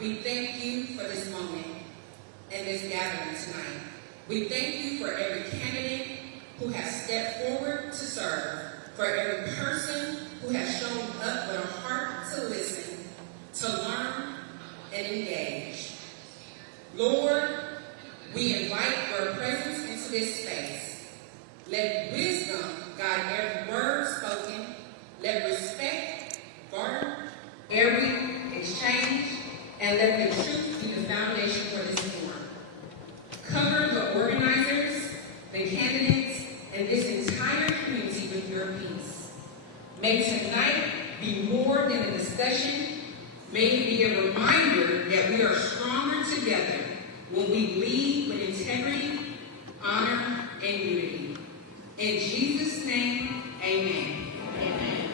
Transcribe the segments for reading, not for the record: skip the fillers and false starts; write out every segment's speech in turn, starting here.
we thank you for this moment and this gathering tonight. We thank you for every candidate who has stepped forward to serve, for every person who has shown up with a heart to listen, to learn, and engage. Lord, we invite your presence into this space. Let wisdom guide every word spoken. Let respect guard every exchange, and let the truth be the foundation for this forum. Cover the organizers, the candidates, and this entire community with your peace. May tonight be more than a discussion. May it be a reminder that we are stronger together when we lead with integrity, honor, and unity. In Jesus' name, amen. Amen.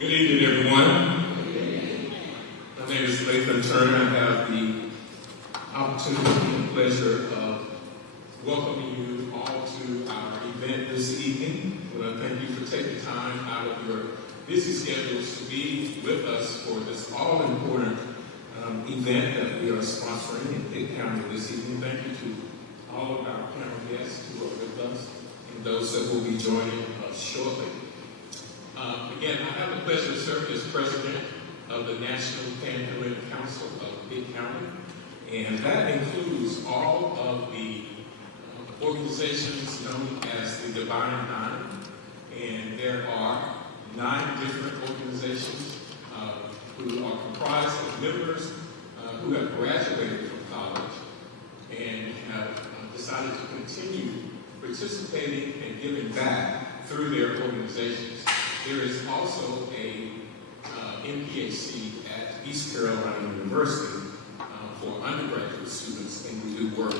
Good evening, everyone. My name is Lathan Turner. I have the opportunity and pleasure of welcoming you all to our event this evening. I want to thank you for taking time out of your busy schedules to be with us for this all-important event that we are sponsoring in Pitt County this evening. Thank you to all of our panel guests who are with us and those that will be joining us shortly. Again, I have the pleasure of serving as president of the National Panhandling Council of Pitt County, and that includes all of the organizations known as the Divine Nine, and there are 9 different organizations who are comprised of members who have graduated from college and have decided to continue participating and giving back through their organizations. There is also a NPHC at East Carolina University for undergraduate students, and we do work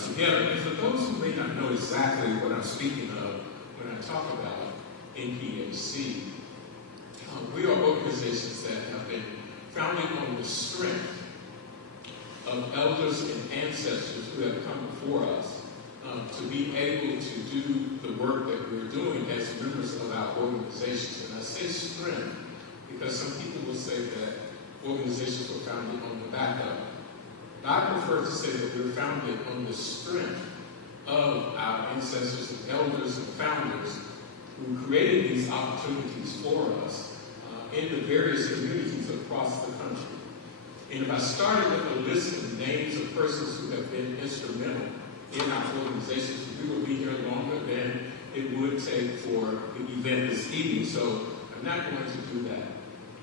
together. And for those who may not know exactly what I'm speaking of when I talk about NPHC, we are organizations that have been founded on the strength of elders and ancestors who have come before us to be able to do the work that we're doing as members of our organizations. And I say strength because some people will say that organizations were founded on the backup. I prefer to say that we're founded on the strength of our ancestors and elders and founders who created these opportunities for us in the various communities across the country. And if I started with a list of names of persons who have been instrumental in our organizations, we will be here longer than it would take for the event this evening, so I'm not going to do that.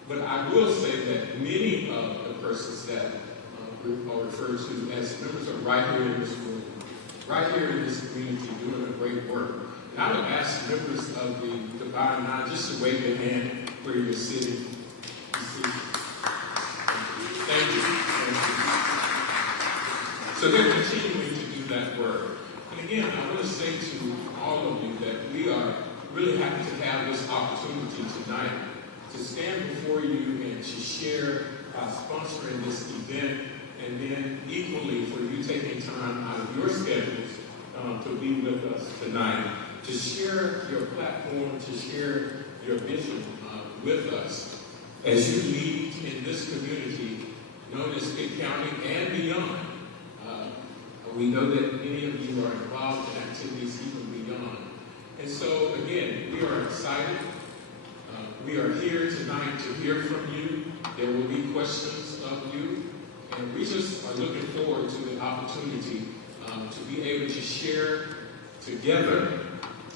But I will say that many of the persons that are referred to as members are right here in this room, right here in this community, doing a great work. And I would ask members of the Divine Nine just to wave their hand where you're sitting. Thank you. So they're continuing to do that work. And again, I want to say to all of you that we are really happy to have this opportunity tonight to stand before you and to share by sponsoring this event, and then equally for you taking time out of your schedules to be with us tonight, to share your platform, to share your vision with us as you lead in this community known as Pitt County and beyond. We know that many of you are involved in activities even beyond. And so, again, we are excited. We are here tonight to hear from you. There will be questions of you. And we just are looking forward to the opportunity to be able to share together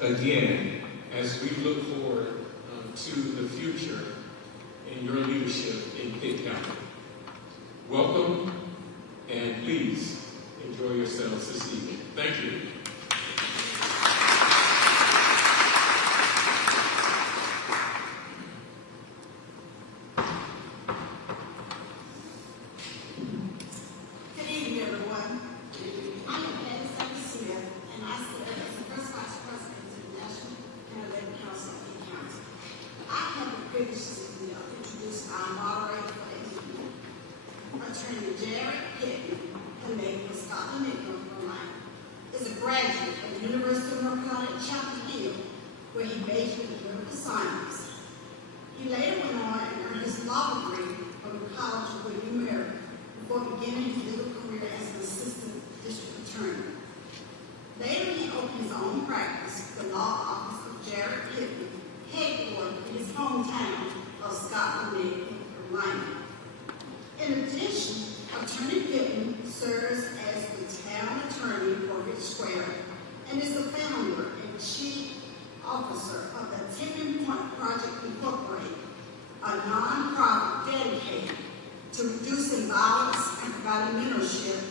again as we look forward to the future in your leadership in Pitt County. Welcome, and please enjoy yourselves this evening. Thank you. permission to introduce our moderator for the evening, Attorney Jared Pitt, connected with Scotland, North Carolina, is a graduate of the University of North Carolina at Chapel Hill, where he majored in political science. He later went on and earned his law degree from the College of William and Mary before beginning his legal career as an assistant district attorney. Later, he opened his own practice, the law office of Jared Pitt, headquartered in his hometown of Scotland, North Carolina. In addition, Attorney Pittman serves as the town attorney for Rich Square and is the founder and chief officer of the Tipping Point Project Incorporated, a nonprofit dedicated to reducing violence and providing mentorship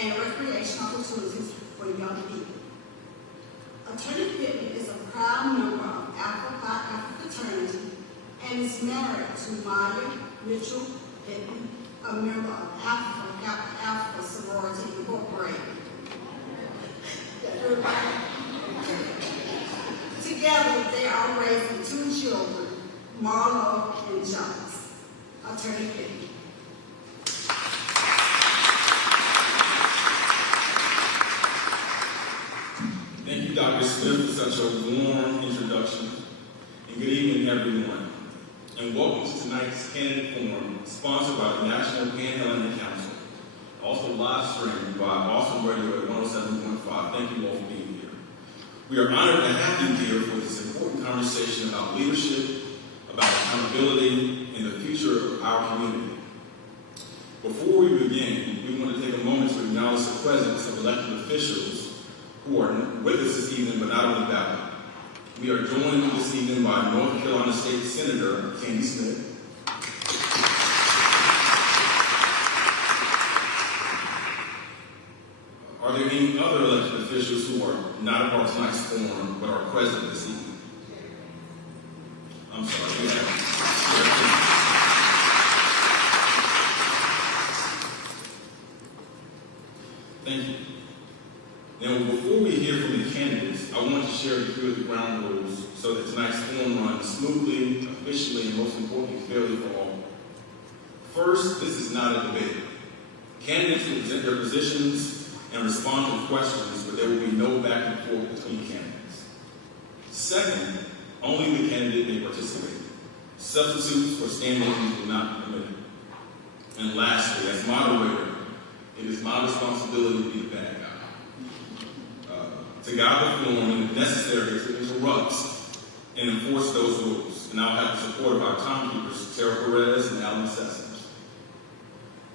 and recreation opportunities for young people. Attorney Pittman is a proud member of Alpha Phi Alpha fraternity and is married to Maya Mitchell Pittman, a member of Alpha Kappa Alpha Sorority Incorporated. Together, they are raising 2 children, Marlo and Jones. Attorney Pittman. Thank you, Dr. Smith, for such a warm introduction. And good evening, everyone. And welcome to tonight's Candidate Forum, sponsored by the National Panhandling Council, also live streamed by Awesome Radio at 107.5. Thank you all for being here. We are honored to have you here for this important conversation about leadership, about accountability, and the future of our community. Before we begin, we want to take a moment to acknowledge the presence of elected officials who are with us this evening, but not on the ballot. We are joined this evening by North Carolina State Senator Candy Smith, are there any other elected officials who are not a part of tonight's forum, but are present this evening? I'm sorry, we have. Thank you. Now, before we hear from the candidates, I want to share a few of the ground rules so that tonight's forum runs smoothly, efficiently, and most importantly, fairly for all. First, this is not a debate. Candidates will present their positions and respond to questions, but there will be no back and forth between candidates. Second, only the candidate may participate. Substitutes or stand-ins will not be permitted. And lastly, as moderator, it is my responsibility to be the bad guy. To guide the forum, and if necessary, to interrupt and enforce those rules. And I'll have the support of our timekeepers, Tara Perez and Alan Sessions.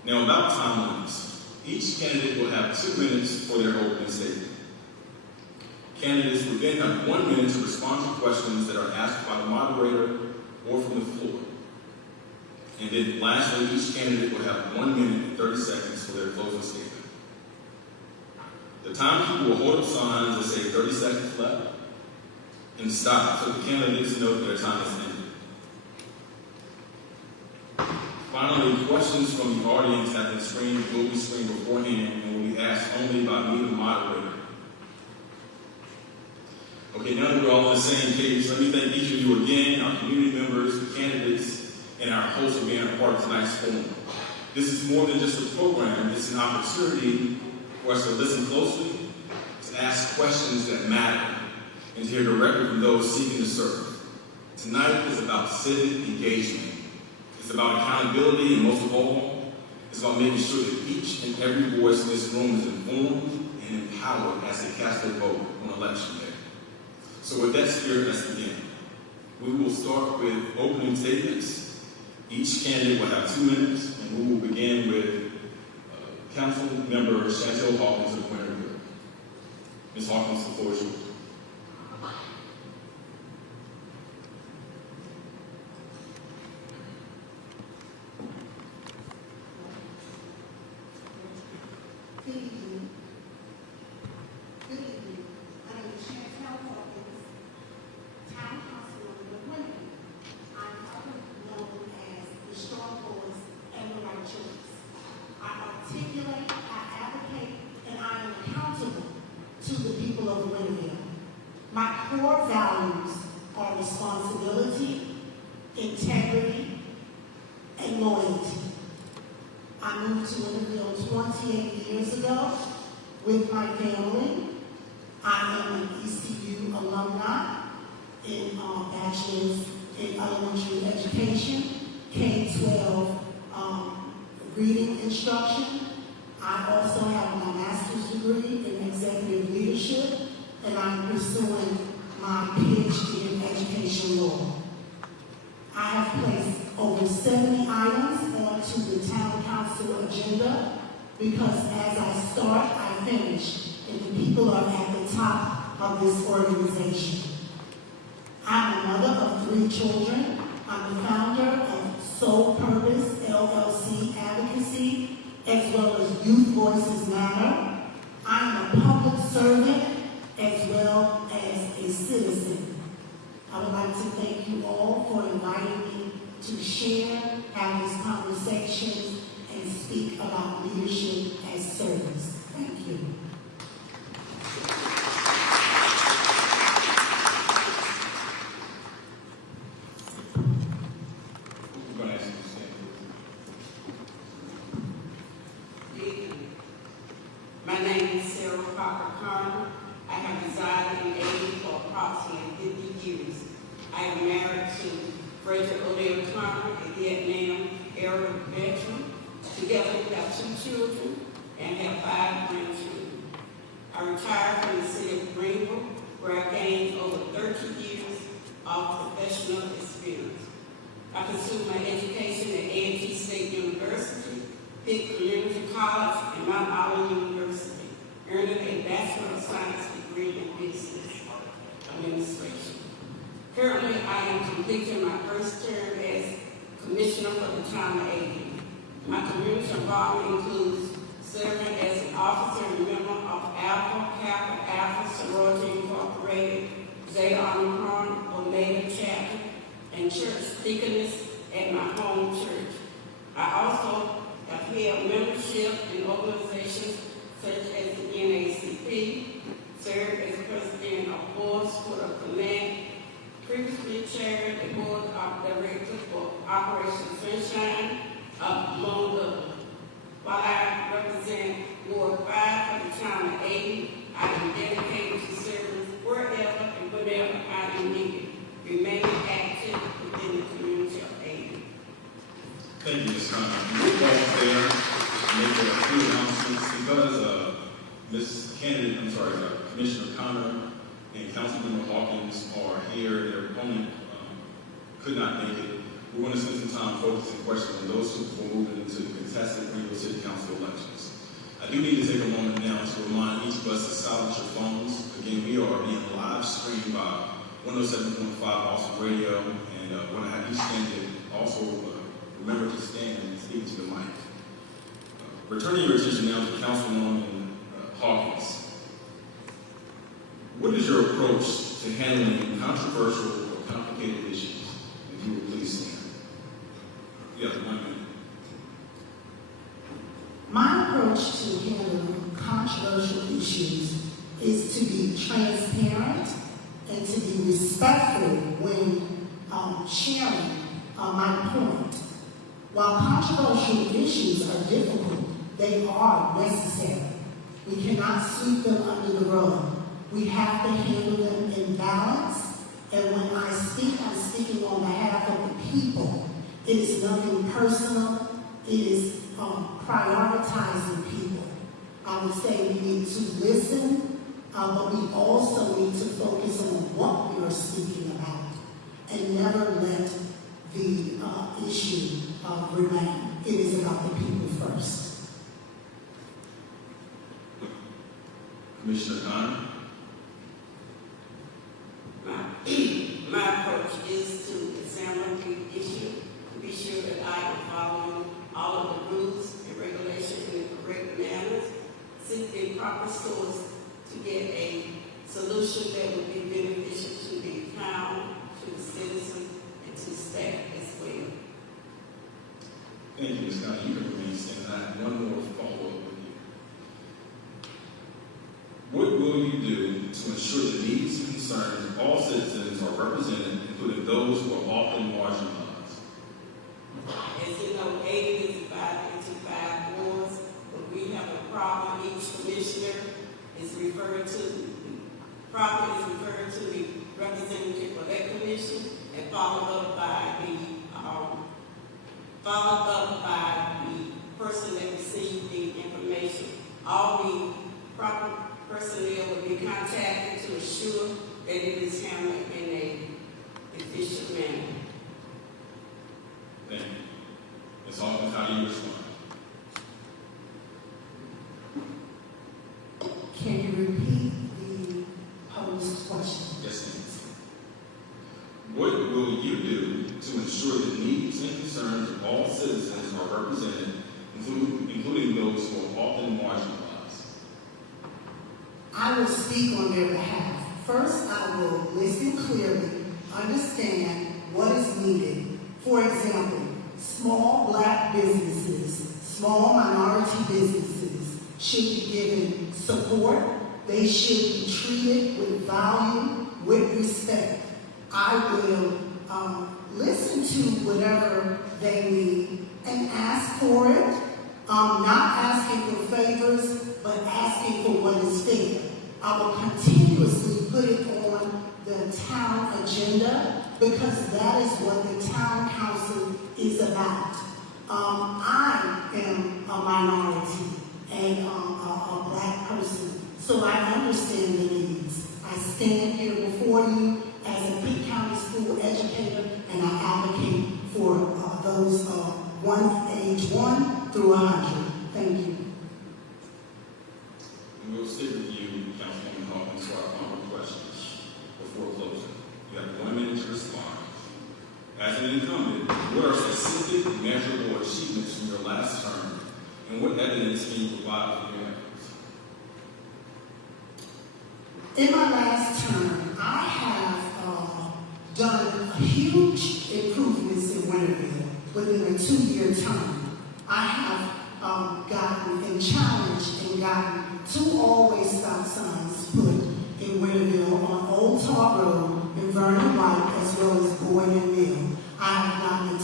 Now, about time limits. Each candidate will have 2 minutes for their opening statement. Candidates will then have 1 minute to respond to questions that are asked by the moderator or from the floor. And then lastly, each candidate will have 1 minute and 30 seconds for their closing statement. The timekeeper will hold up signs that say 30 seconds left and stop so the candidates know that their time is ended. Finally, questions from the audience have been screened, will be screened beforehand, and will be asked only by me, the moderator. Okay, now that we're all on the same page, let me thank each of you again, our community members, the candidates, and our hosts for being a part of tonight's forum. This is more than just a program, it's an opportunity for us to listen closely, to ask questions that matter, and to hear directly from those seeking to serve. Tonight is about civic engagement. It's about accountability, and most of all, it's about making sure that each and every voice in this room is informed and empowered as they cast their vote on election day. So with that spirit, let's begin. We will start with opening statements. Each candidate will have 2 minutes, and we will begin with Council Member Chantel Hawkins of Winterville. Ms. Hawkins, the floor is yours. Good evening. Good evening. My name is Chantel Hawkins, Town Councilwoman of Winterville. I'm also known as the strong voice and the right choice. I articulate, I advocate, and I am accountable to the people of Winterville. and loyalty. I moved to Winterville 28 years ago with my family. I am an ECU alumni in bachelor's in elementary education, K-12 reading instruction. I also have my master's degree in executive leadership, and I'm pursuing my PhD in education law. I have placed over 70 items onto the town council agenda because as I start, I finish, and the people are at the top of this organization. I'm a mother of 3 children. I'm the founder of Soul Purpose LLC Advocacy, as well as Youth Voices Matter. I am a public servant as well as a citizen. I would like to thank you all for inviting me to share, have these conversations, and speak about leadership as service. Thank you. We're going to ask you to stand. My name is Sarah Parker Carter. I have resided in Haiti for approximately 50 years. I am married to Frederick O'Leary Carter, a Vietnam-era veteran. Together we have 2 children and have 5 grandchildren. I retired from the city of Greenville, where I gained over 30 years of professional experience. I pursued my education at A&T State University, Pitt Community College, and Mount Olive University, earning a Bachelor of Science degree in Business Administration. Currently, I am completing my first term as Commissioner for the town of Aiken. My community involvement includes serving as an officer and member of Alpha Kappa Alpha Sorority Incorporated, Zeta Omicron Omega Chapter, and church deaconess at my home church. I also have held membership in organizations such as the NACP, served as president of Boards for the Connect, previously chaired the board of directors for Operation Sunshine, among others. While I represent Ward 5 for the town of Aiken, I am dedicated to service wherever and whenever I am needed, remaining active within the community of Aiken. Thank you, Ms. Connor. You go up there and make a few announcements because Commissioner Connor and Councilmember Hawkins are here. Their opponent could not make it. We're going to spend some time focusing questions on those who will move into the contested Greenville City Council elections. I do need to take a moment now to remind each of us to silence your phones. Again, we are being live streamed by 107.5 Awesome Radio, and we're going to have you stand and also remember to stand and speak to the mic. Returning your attention now to Councilwoman Hawkins. What is your approach to handling controversial or complicated issues? If you would please stand. You have 1 minute. My approach to handling controversial issues is to be transparent and to be respectful when sharing my point. While controversial issues are difficult, they are necessary. We cannot sweep them under the rug. We have to handle them in balance. And when I speak, I'm speaking on behalf of the people. It is nothing personal. It is prioritizing people. I would say we need to listen, but we also need to focus on what we are speaking about and never let the issue remain. It is about the people first. Commissioner Connor. My approach is to examine the issue, to be sure that I am following all of the rules and regulations in the correct manners, seek the proper source to get a solution that would be beneficial to the town, to the citizens, and to staff as well. Thank you, Ms. Connor. You can remain standing. I have one more follow-up with you. What will you do to ensure the needs and concerns of all citizens are represented, including those who are often marginalized? As you know, properly is referred to the representative of that commission and followed up by the person that received the information. All the proper personnel will be contacted to ensure that it is handled in a efficient manner. Thank you. Ms. Hawkins, how do you respond? Can you repeat the posed question? Yes, ma'am. What will you do to ensure the needs and concerns of all citizens are represented, including those who are often marginalized? I will speak on their behalf. First, I will listen clearly, understand what is needed. For example, small Black businesses, small minority businesses should be given support. They should be treated with value, with respect. I will listen to whatever they need and ask for it. Not asking for favors, but asking for what is fair. I will continuously put it on the town agenda because that is what the town council is about. I am a minority and a Black person, so I understand the needs. I stand here before you as a Pitt County school educator, and I advocate for those age 1 through 100. Thank you. And we'll stick with you, Councilwoman Hawkins, for our final questions before closing. You have 1 minute to respond. As an incumbent, what are specific and measurable achievements from your last term, and what evidence can you provide for your efforts? In my last term, I have done huge improvements in Winterville within a 2-year term. I have gotten and challenged and gotten 2 always stop signs put in Winterville on Old Tar Road in Vernon White as well as Boyd and Mill. I have gotten a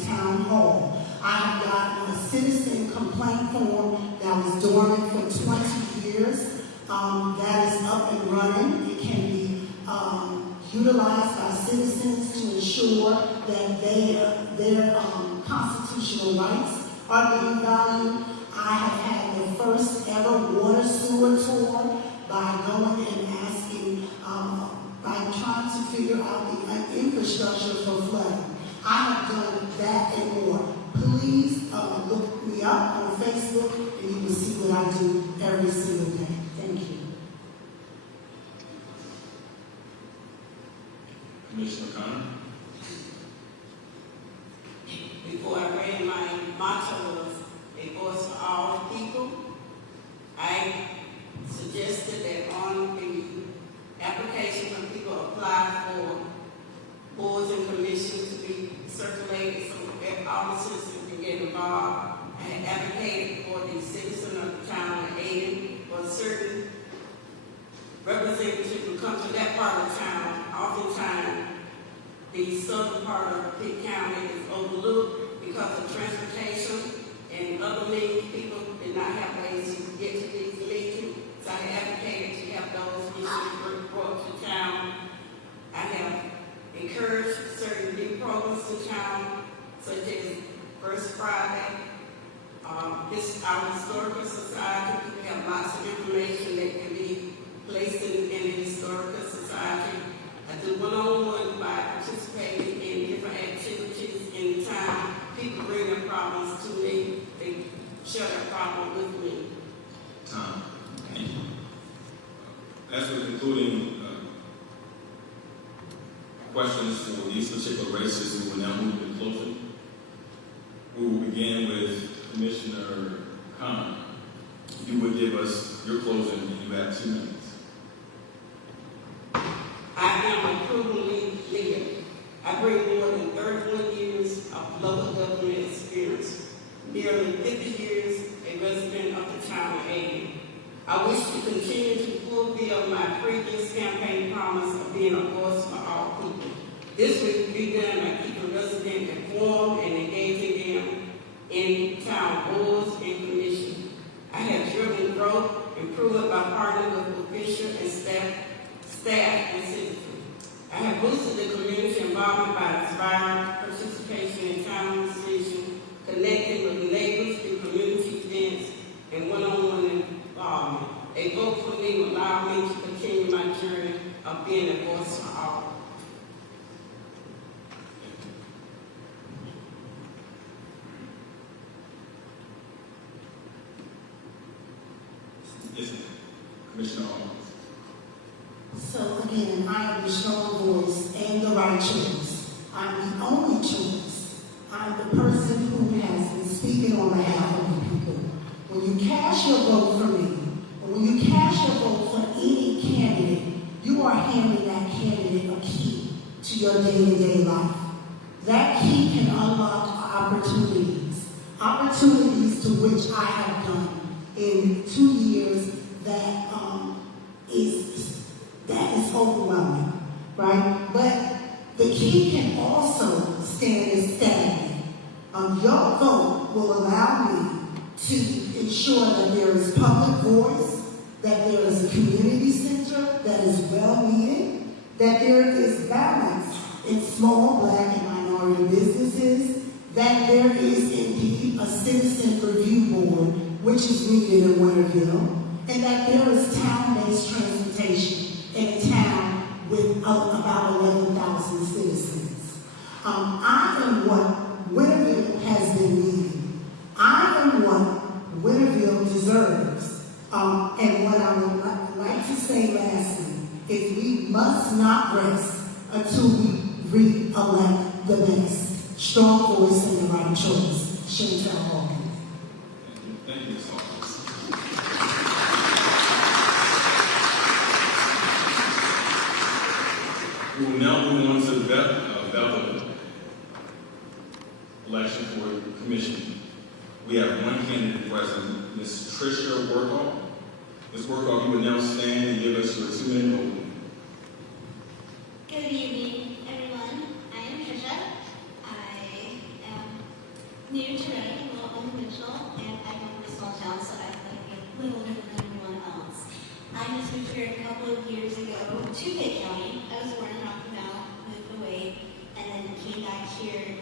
town hall. I have gotten a citizen complaint form that was dormant for 20 years. That is up and running. It can be utilized by citizens to ensure that their constitutional rights are being valued. I have had the first ever water sewer tour by going and asking, by trying to figure out the infrastructure for flooding. I have done that and more. Please look me up on Facebook and you will see what I do every single day. Thank you. Commissioner Connor? Before I read my motto of a voice for all people, I suggested that on the application when people apply for boards and commissions to be circulated so that all the citizens can get involved. I had advocated for the citizen of the town of Aden for a certain representative who come to that part of town. Oftentimes, the southern part of Pitt County is overlooked because of transportation and other means. People did not have ways to get to these meetings, so I advocated to have those issues brought to town. I have encouraged certain new programs in town, such as First Friday. Our historical society, we have lots of information that can be placed in the historical society. I do one-on-one by participating in different activities in town. People bring their problems to me. They share their problem with me. Tom, thank you. As we're concluding questions for these particular races, we will now move to closing. We will begin with Commissioner Khan. You would give us your closing, and you have 2 minutes. I am a proven leader. I bring more than 31 years of local government experience, nearly 50 years a resident of the town of Aden. I wish to continue to fulfill my previous campaign promise of being a voice for all people. This will be done by keeping residents informed and engaging them in town boards and commissions. I have driven growth, improved by partnering with officials Commissioner Owens. So again, I have the strong voice and the right choice. I'm the only choice. I'm the person who has been speaking on behalf of the people. When you cast your vote for me, or when you cast your vote for any candidate, you are handing that candidate a key to your day-to-day life. That key can unlock opportunities to which I have done in 2 years that is overwhelming, right? But the key can also stand as stagnant. Your vote will allow me to ensure that there is public voice, that there is a community center that is well needed, that there is balance in small Black and minority businesses, that there is indeed a citizen review board, which is needed in Winterville, and that there is town-based transportation in a town with about 11,000 citizens. I am what Winterville has been needing. I am what Winterville deserves. And what I would like to say lastly is we must not rest until we re-elect the best. Strong voice and the right choice. Chantel Hawkins. Thank you, Ms. Hawkins. We will now move on to the ballot election for the commission. We have one candidate present, Ms. Tricia Workoff. Ms. Workoff, you will now stand and give us your 2-minute opening. Good evening, everyone. I am Trisha. I am new to Reading, a little unconventional, and I come from a small town, so I feel like a little different than everyone else. I just moved here a couple of years ago to Pitt County. I was born in Rocky Mount, moved away, and then came back here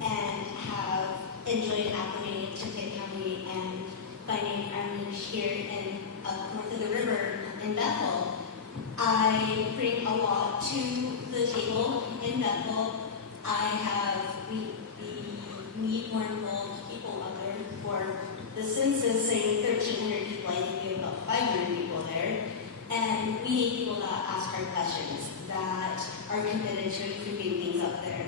and have enjoyed acclimating to Pitt County and finding our niche here in north of the river in Bethel. I bring a lot to the table in Bethel. We need more involved people out there. For the census saying 1,300 people, I think we have about 500 people there. And we need people that ask hard questions, that are committed to improving things up there.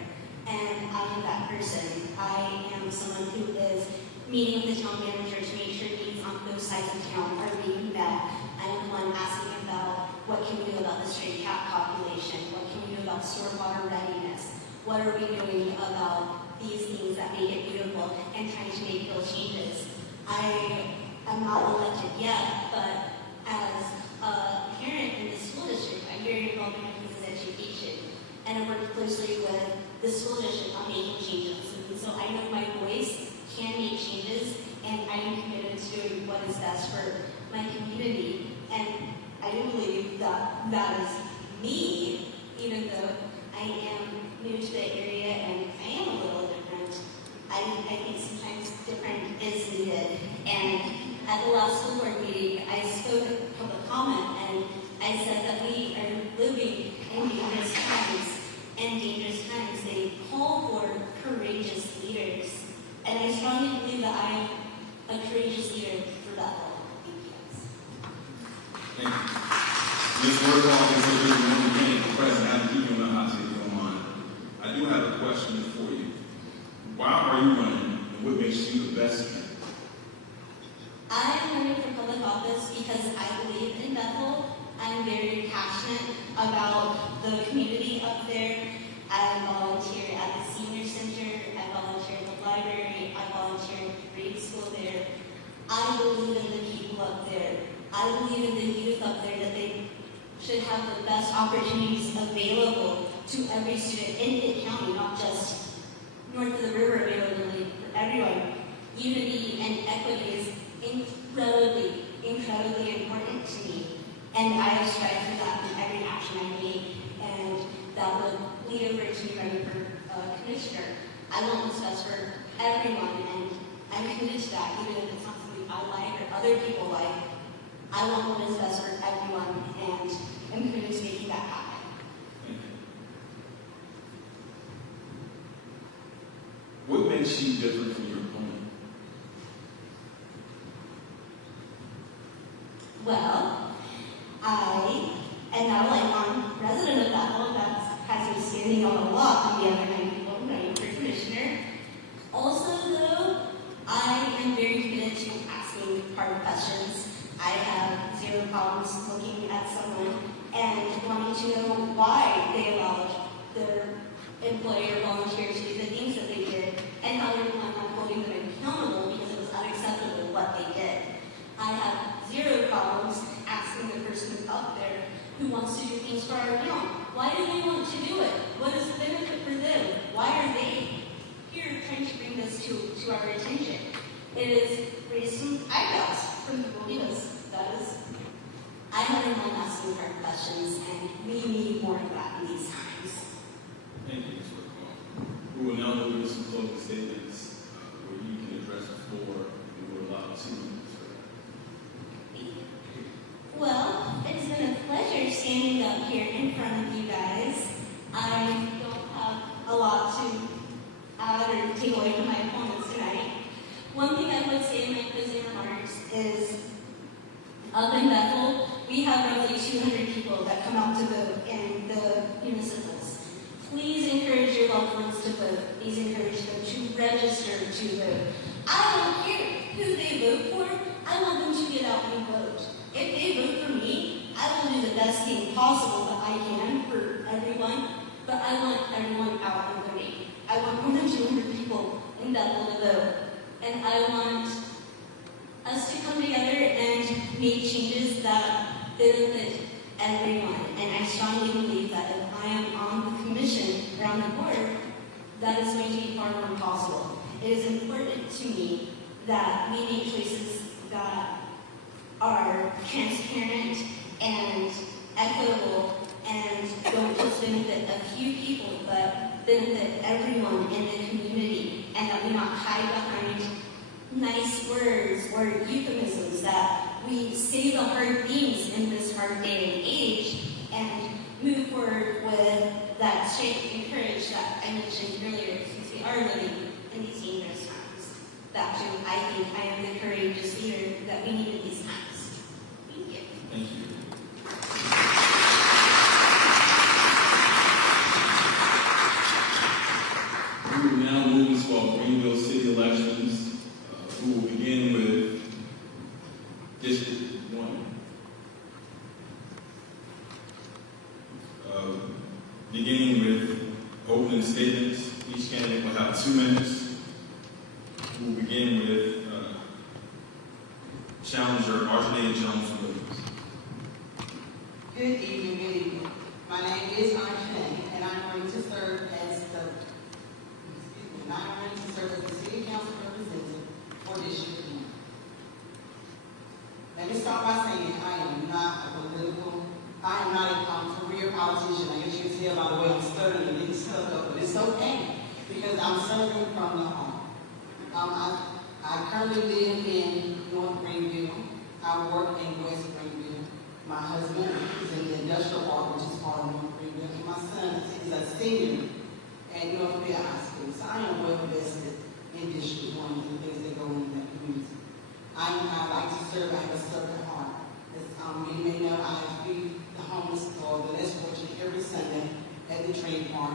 And I am that person. I am someone who is meeting with the town manager to make sure needs on both sides of town are being met. I am the one asking about what can we do about the stray cat population? What can we do about stormwater readiness? What are we doing about these things that make it beautiful and trying to make real changes? I am not elected yet, but as a parent in the school district, I'm very involved in kids' education. And I work closely with the school district on making changes. And so I know my voice can make changes, and I am committed to doing what is best for my community. And I do believe that that is me, even though I am new to the area and I am a little different. I think sometimes different is needed. And at the last school board meeting, I spoke at public comment, and I said that we are living in dangerous times. And dangerous times, they call for courageous leaders. And I strongly believe that I am a courageous leader for that role. Thank you. Ms. Workoff, since you're the only candidate present, I have to keep you on the hot seat if you don't mind. I do have a question for you. Why are you running, and what makes you the best candidate? I am running for public office because I believe in Bethel. I'm very passionate about the community up there. I volunteer at the senior center. I volunteer at the library. I volunteer at the grade school there. I believe in the people up there. I believe in the youth up there, that they should have the best opportunities available to every student in Pitt County, not just north of the river, availability for everyone. Unity and equity is incredibly important to me. And I strive for that in every action I make. And that would lead over to me running for commissioner. I want what's best for everyone, and I'm committed to that, even if it's not something I like or other people like. I want what is best for everyone, and I'm committed to making that happen. What makes you different from your opponent? Well, to our attention. It has raised some eyebrows from people because that is, I'm not one asking hard questions, and we need more of that in these times. Thank you, Ms. Whitcomb. We will now move into some closing statements where you can address the floor and we'll allow 2 minutes for that. Well, it's been a pleasure standing up here in front of you guys. I don't have a lot to add or take away from my opponents tonight. One thing I would say in my closing remarks is, up in Bethel, we have roughly 200 people that come out to vote in the municipals. Please encourage your loved ones to vote. Please encourage them to register to vote. I don't care who they vote for. I want them to get out and vote. If they vote for me, I will do the best thing possible that I can for everyone, but I want everyone out and voting. I want more than 200 people in Bethel to vote. And I want us to come together and make changes that benefit everyone. And I strongly believe that if I am on the commission or on the board, that is going to be far more possible. It is important to me that we make choices that are transparent and equitable and don't just benefit a few people, but benefit everyone in the community, and that we not hide behind nice words or euphemisms, that we say the hard things in this hard day and age and move forward with that strength and courage that I mentioned earlier, since we are living in these dangerous times. That too, I think I am the courageous leader that we need in these times. Thank you. Thank you. We will now move into our Greenville City elections. We will begin with District 1. Beginning with opening statements, each candidate will have 2 minutes. We will begin with challenger Arjanae Jones-Williams. Good evening. My name is Arjanae, and I'm going to serve as the City Council representative for District 1. Let me start by saying I am not a career politician. I guess you can tell by the way I'm stuttering and getting stuck up, but it's okay because I'm serving from the heart. I currently live in North Greenville. I work in West Greenville. My husband is in the industrial park, which is part of North Greenville, and my son is a senior at Northville High School. So I am well invested in District 1 and the things that go in that community. I like to serve. I have a servant heart. As you may know, I feed the homeless or the less fortunate every Sunday at the Trade Park.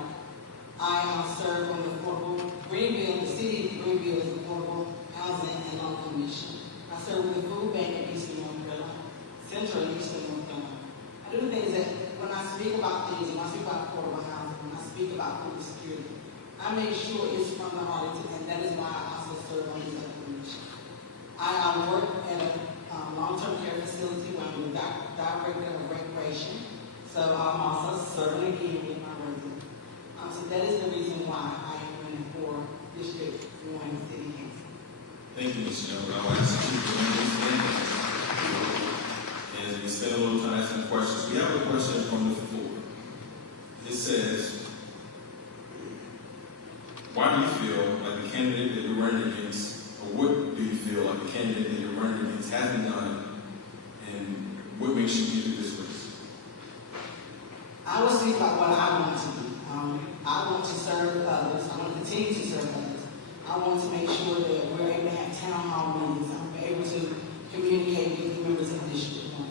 I serve on the affordable Greenville. The city of Greenville is affordable housing and loan commission. I serve with the food bank at Eastern North Carolina, Central and Eastern North Carolina. I do things that when I speak about things, when I speak about affordable housing, when I speak about food security, I make sure it's from the heart, and that is why I also serve on these other commissions. I work at a long-term care facility where I'm the director of recreation, so I'm also serving again with my resident. So that is the reason why I am running for District 1 City Council. Thank you, Ms. Jones. I'll ask you to understand that. And we spend a little time asking questions. We have a question from the floor. It says, why do you feel like the candidate that you're running against, or what do you feel like the candidate that you're running against hasn't done, and what makes you give you this race? I will speak about what I want to do. I want to serve others. I want to continue to serve others. I want to make sure that we're able to have town hall meetings. I'm able to communicate with the members of District 1.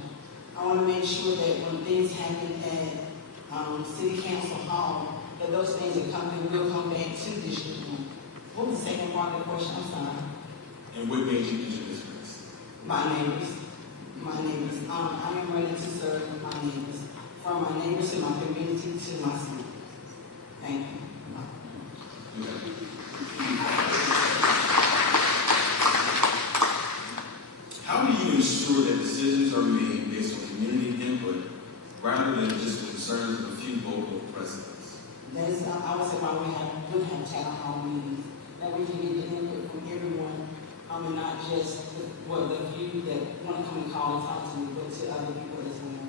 I want to make sure that when things happen at City Council Hall, that those things will come back to District 1. What was the second part of the question? I'm sorry. And what made you enter this race? My neighbors. I am ready to serve my neighbors. From my neighbors to my community to my city. Thank you. How do you ensure that decisions are made based on community input rather than just the concerns of a few local presidents? That is, I would say why we have town hall meetings, that we can get the input from welcome everyone, and not just the few that want to come and call and talk to me, but to other people as well.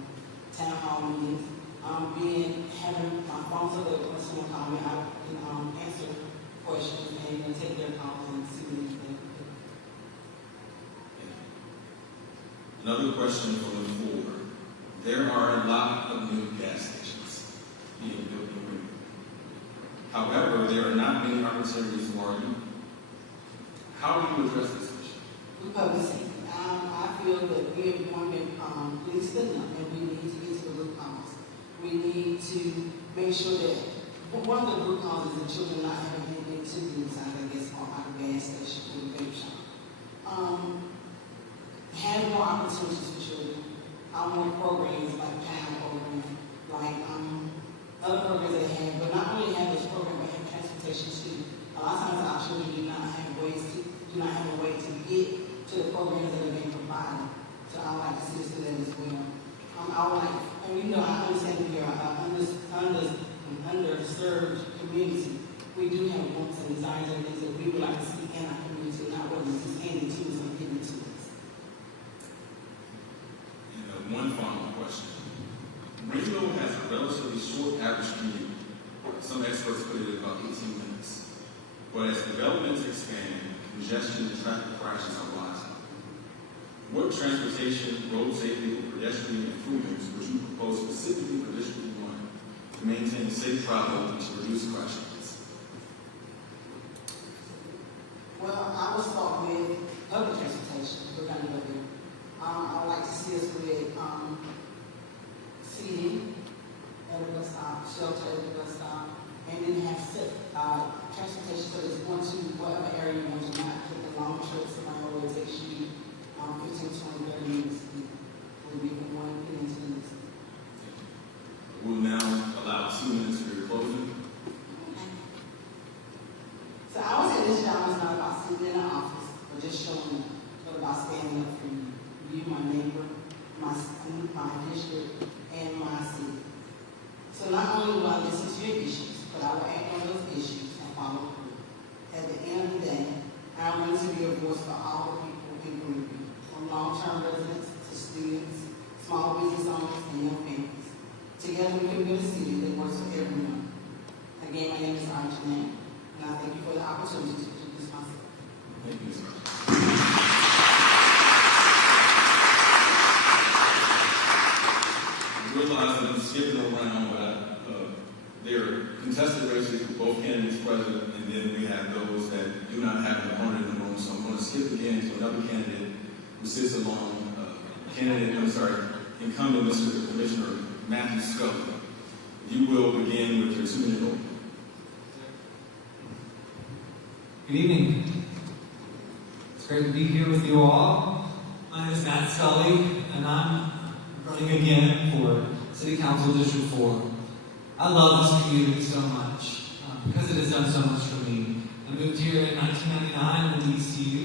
Town hall meetings, having my phone so that when someone calls me, I can answer questions and take their calls and see what they think. Another question from the floor. There are a lot of new gas stations being built in Greenville. However, there are not many opportunities for you. How do you address this issue? We public safety. I feel that we have police enough, and we need to get to the root cause. We need to make sure that one of the root causes is children not having anything to do besides, I guess, walk out of a gas station or a vape shop. Have more opportunities for children. More programs like PAL program, like other programs they have, but not only have this program, but have transportation too. A lot of times our children do not have a way to get to the programs that are being provided. So I would like to see us do that as well. I would like, and I understand we are an underserved community. We do have wants and desires and things that we would like to see in our community, not what is just handed to us and given to us. And one final question. Greenville has a relatively short average commute. Some experts put it at about 18 minutes. But as developments expand, congestion and traffic crashes are rising. What transportation, road safety, and pedestrian improvements would you propose specifically for District 1 to maintain safe travel and to reduce crash rates? Well, I will start with public transportation. We're going to go there. I would like to see us with seating at a bus stop, shelter at a bus stop, and then have transportation so it's going to whatever area you want to, not take a long trip somewhere where it takes you 15, 20, 30 minutes. We'll be from one pin into the next. We'll now allow 2 minutes for your closing. So I would say this job is not about sitting in an office or just showing up, but about standing up for you, my neighbor, my district, and my city. So not only will I listen to your issues, but I will act on those issues and follow through. At the end of the day, I want to be a voice for all the people in Greenville, from long-term residents to students, small business owners, and young families. Together we can build a city that works for everyone. Again, my name is Arjuna, and I thank you for the opportunity to introduce myself. Thank you, sir. I realize that I'm skipping around, but there are contested races with both candidates present, and then we have those that do not have an opponent in the room. So I'm going to skip again to another candidate who sits along, incumbent Mr. Commissioner Matthew Scully. You will begin with your 2-minute opening. Good evening. It's great to be here with you all. My name is Matt Scully, and I'm running again for City Council District 4. I love this community so much because it has done so much for me. I moved here in 1999 with ECU,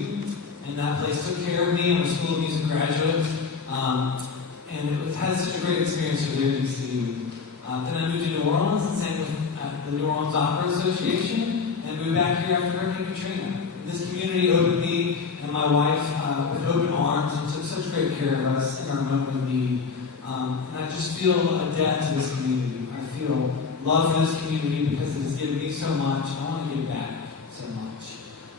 and that place took care of me. I'm a School of Music graduate, and it had such a great experience here at ECU. Then I moved to New Orleans and sang with the New Orleans Opera Association, and moved back here after Hurricane Katrina. This community opened me and my wife with open arms and took such great care of us in our moment of need. And I just feel a debt to this community. I feel love for this community because it has given me so much. I want to give back so much.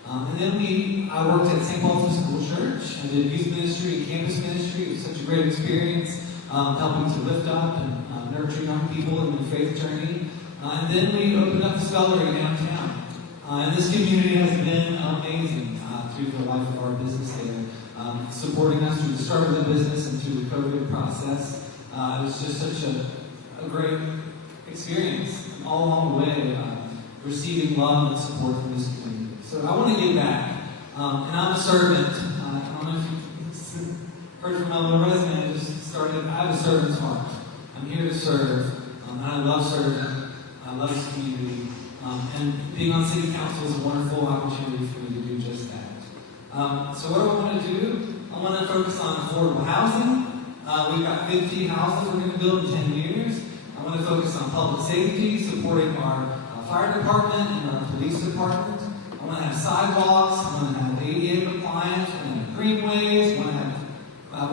And then I worked at St. Paul's School Church. I did youth ministry, campus ministry. It was such a great experience, helping to lift up and nurture young people in their faith journey. And then we opened up the Scullery downtown. And this community has been amazing through the life of our business there, supporting us through the start of the business and through the COVID process. It was just such a great experience all along the way, receiving love and support from this community. So I want to give back. And I'm a servant. I don't know if you've heard from my little resume. I just started. I have a servant's heart. I'm here to serve. And I love serving. I love this community. And being on City Council is a wonderful opportunity for me to do just that. So what do I want to do? I want to focus on affordable housing. We've got 50 houses we're going to build in 10 years. I want to focus on public safety, supporting our fire department and our police department. I I want to have sidewalks. I want to have ADA compliance. I want to have greenways. I want to have,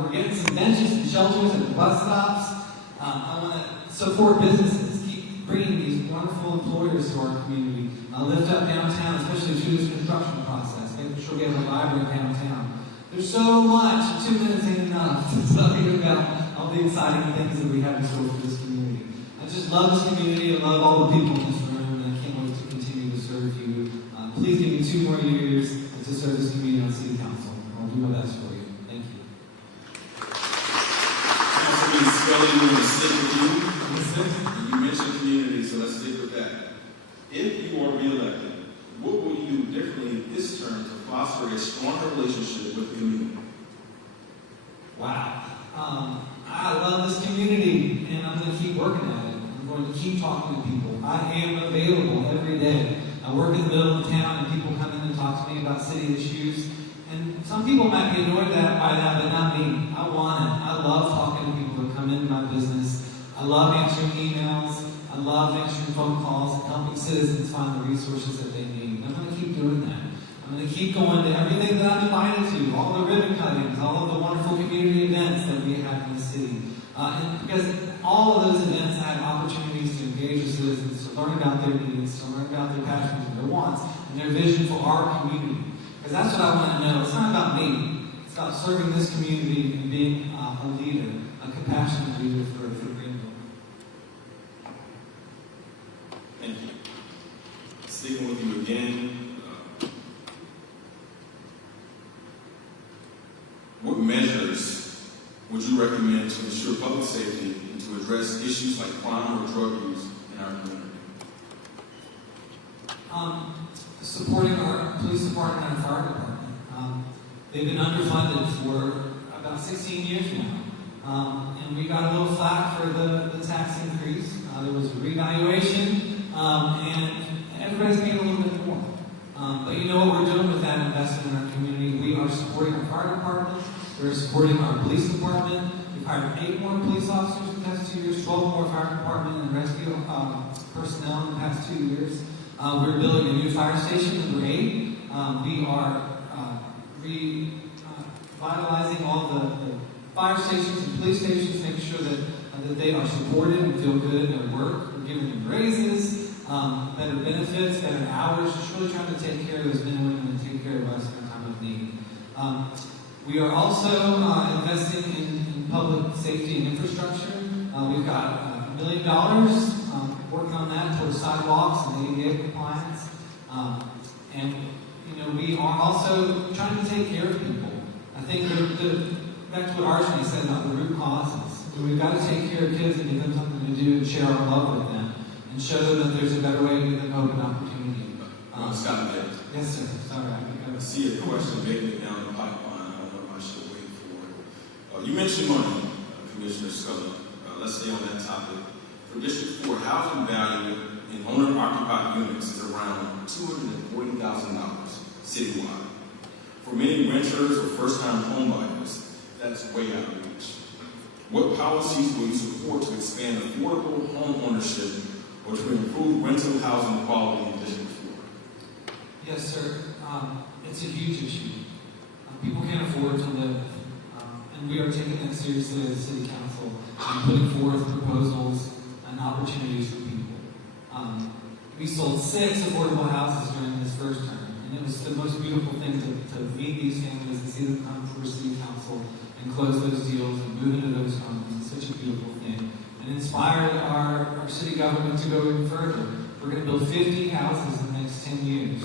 we're getting some benches and shelters at the bus stops. I want to support businesses, keep bringing these wonderful employers to our community. Lift up downtown, especially through this construction process, making sure we have a vibrant downtown. There's so much, 2 minutes ain't enough to tell you about all the exciting things that we have in store for this community. I just love this community, I love all the people in this room, and I can't wait to continue to serve you. Please give me 2 more years to serve this community on City Council. I'll do my best for you. Thank you. Councilman Scully, we're going to stick with you. You mentioned community, so let's stick with that. If you are reelected, what will you do differently this term to foster a stronger relationship with the community? Wow. I love this community, and I'm going to keep working at it. I'm going to keep talking to people. I am available every day. I work in the middle of town, and people come in and talk to me about city issues. And some people might be annoyed by that, but not me. I want it. I love talking to people that come into my business. I love answering emails. I love answering phone calls and helping citizens find the resources that they need. I'm going to keep doing that. I'm going to keep going to everything that I'm invited to, all the ribbon cuttings, all of the wonderful community events that we have in the city. And because all of those events have opportunities to engage with citizens, to learn about their needs, to learn about their passions and their wants, and their vision for our community. Because that's what I want to know. It's not about me. It's about serving this community and being a leader, a compassionate leader for Greenville. Thank you. Sticking with you again, what measures would you recommend to ensure public safety and to address issues like crime or drug use in our community? Supporting our police department and our fire department. They've been underfunded for about 16 years now. And we got a little flack for the tax increase. There was a revaluation, and everybody's paying a little bit more. But you know what we're doing with that investment in our community? We are supporting our fire department. We're supporting our police department. We've hired 8 more police officers in the past 2 years, 12 more fire department and rescue personnel in the past 2 years. We're building a new fire station, number 8. We are revitalizing all the fire stations and police stations, making sure that they are supported and feel good in their work. We're giving them raises, better benefits, better hours, just really trying to take care of those men and women and take care of us in a time of need. We are also investing in public safety and infrastructure. We've got $1 million working on that towards sidewalks and ADA compliance. And we are also trying to take care of people. I think back to what Archie said about the root causes. We've got to take care of kids and give them something to do and share our love with them and show them that there's a better way to give them hope and opportunity. Scott, there. Yes, sir. Sorry. I see a question making it down the pipeline. I don't know if I should wait for it. You mentioned money, Commissioner Scully. Let's stay on that topic. For District 4, housing value in owner-occupied units is around $240,000 citywide. For many renters or first-time homebuyers, that's way out of reach. What policies will you support to expand affordable home ownership or to improve rental housing quality in District 4? Yes, sir. It's a huge issue. People can't afford to live. And we are taking that seriously as a city council and putting forth proposals and opportunities for people. We sold 6 affordable houses during this first term. And it was the most beautiful thing to meet these families and see them come before city council and close those deals and move into those homes. It's such a beautiful thing. And inspired our city government to go even further. We're going to build 50 houses in the next 10 years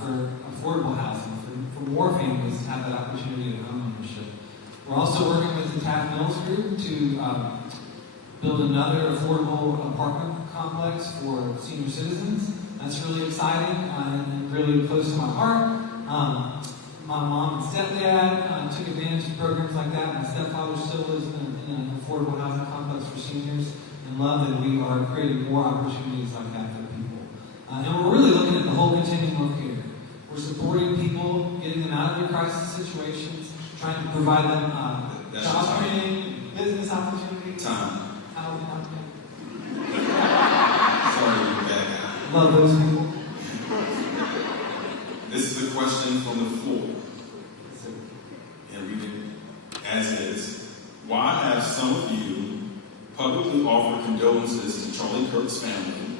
for affordable housing, for more families to have that opportunity of home ownership. We're also working with the Taft Mills Group to build another affordable apartment complex for senior citizens. That's really exciting and really close to my heart. My mom and stepdad took advantage of programs like that. My stepfather still lives in an affordable housing complex for seniors, and love that we are creating more opportunities like that for people. And we're really looking at the whole continuum of care. We're supporting people, getting them out of their crisis situations, trying to provide them job training, business opportunities. Time. Sorry, bad guy. Love those people. This is a question from the floor. And read it as is. Why have some of you publicly offered condolences to Charlie Kirk's family,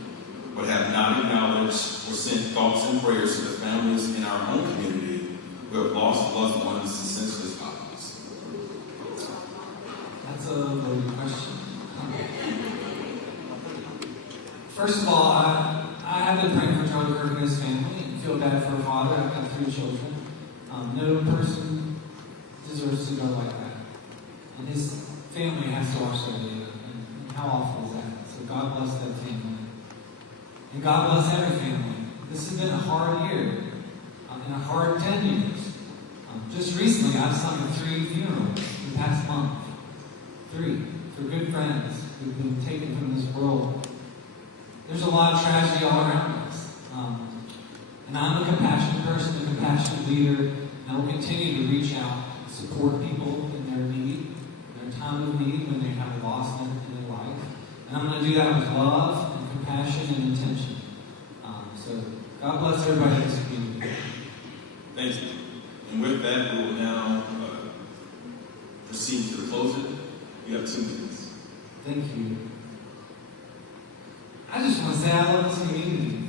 but have not acknowledged or sent thoughts and prayers to the families in our own community who have lost loved ones to senseless violence? That's a loaded question. First of all, I have been praying for Charlie Kirk and his family and feel bad for her father. I've got 3 children. No person deserves to go like that. And his family has to watch that video. And how awful is that? So God bless that family. And God bless every family. This has been a hard year. And a hard 10 years. Just recently, I've sung at 3 funerals in the past month. 3 for good friends who've been taken from this world. There's a lot of tragedy all around us. And I'm a compassionate person, a compassionate leader, and I will continue to reach out and support people in their need, in their time of need, when they have a loss in their life. And I'm going to do that with love and compassion and intention. So God bless everybody in this community. Thank you. And with that, we will now proceed to the closing. You have 2 minutes. Thank you. I just want to say I love this community.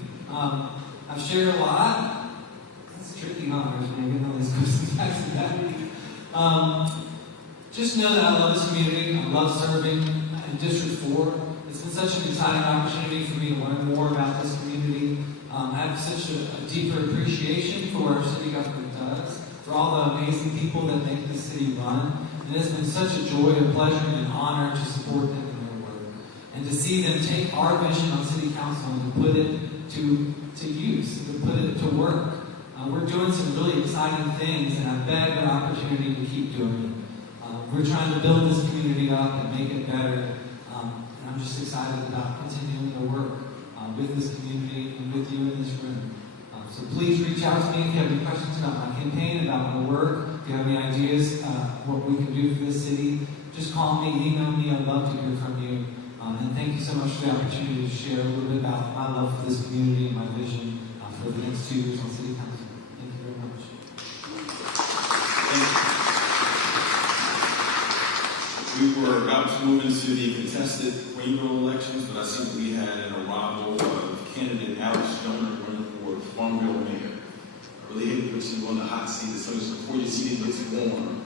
I've shared a lot. That's tricky, huh? There's maybe all these questions back to back. Just know that I love this community. I love serving in District 4. It's been such an exciting opportunity for me to learn more about this community. I have such a deeper appreciation for what our city government does, for all the amazing people that make this city run. And it's been such a joy, a pleasure, and an honor to support them in their work. And to see them take our mission on City Council and to put it to use, to put it to work. We're doing some really exciting things, and I beg an opportunity to keep doing it. We're trying to build this community up and make it better. And I'm just excited about continuing to work with this community and with you in this room. So please reach out to me if you have any questions about my campaign, about my work. If you have any ideas what we can do for this city, just call me, email me. I'd love to hear from you. And thank you so much for the opportunity to share a little bit about my love for this community and my vision for the next 2 years on City Council. Thank you very much. We were about to move into the contested Greenville elections, but I see that we had an arrival of candidate Alex Joyner running for Farmville mayor. I really hate to put you on the hot seat as soon as before your seat gets warm.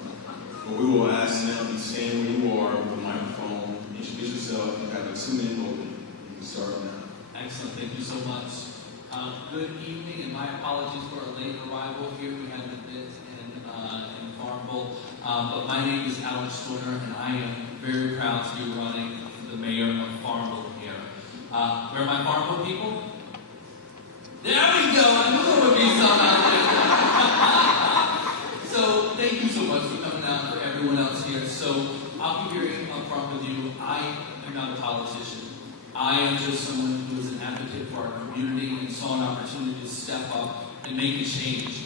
But we will ask now that you stand where you are with the microphone. Introduce yourself. You have a 2-minute open. You can start now. Excellent. Thank you so much. Good evening, and my apologies for a late arrival here. We had a bit in Farmville. But my name is Alex Joyner, and I am very proud to be running for the mayor of Farmville here. Where are my Farmville people? There we go. I knew there would be some out there. So thank you so much for coming out, for everyone else here. So I'll be very upfront with you. I am not a politician. I am just someone who is an advocate for our community and saw an opportunity to step up and make a change.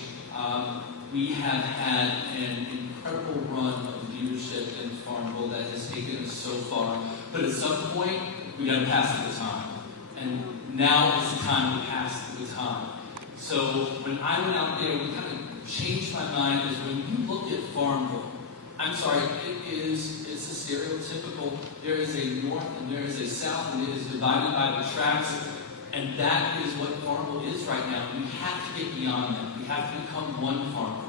We have had an incredible run of leadership in Farmville that has taken us so far. But at some point, we got to pass the baton. And now is the time to pass the baton. So when I went out there, we kind of changed my mind is when you look at Farmville, I'm sorry, it's a stereotypical, there is a north and there is a south, and it is divided by the tracks, and that is what Farmville is right now. We have to get beyond that. We have to become one Farmville.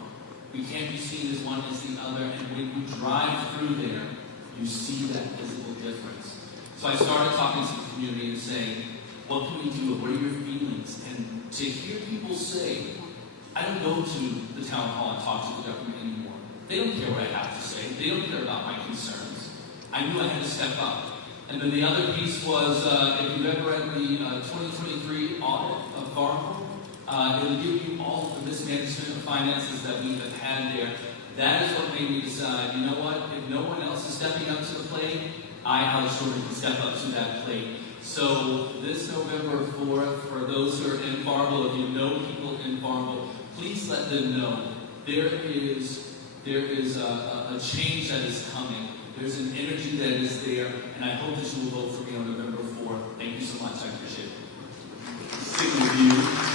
We can't be seen as one as the other, and when you drive through there, you see that visible difference. So I started talking to the community and saying, what can we do? What are your feelings? And to hear people say, I don't go to the town hall and talk to the government anymore. They don't care what I have to say. They don't care about my concerns. I knew I had to step up. And then the other piece was, if you've ever read the 2023 audit of Farmville, it'll give you all of the mismanagement of finances that we have had there. That is what made me decide, you know what, if no one else is stepping up to the plate, I, Alex Jordan, can step up to that plate. So this November 4th, for those who are in Farmville, if you know people in Farmville, please let them know there is a change that is coming. There's an energy that is there, and I hope that you will vote for me on November 4th. Thank you so much. I appreciate it. Sticking with you,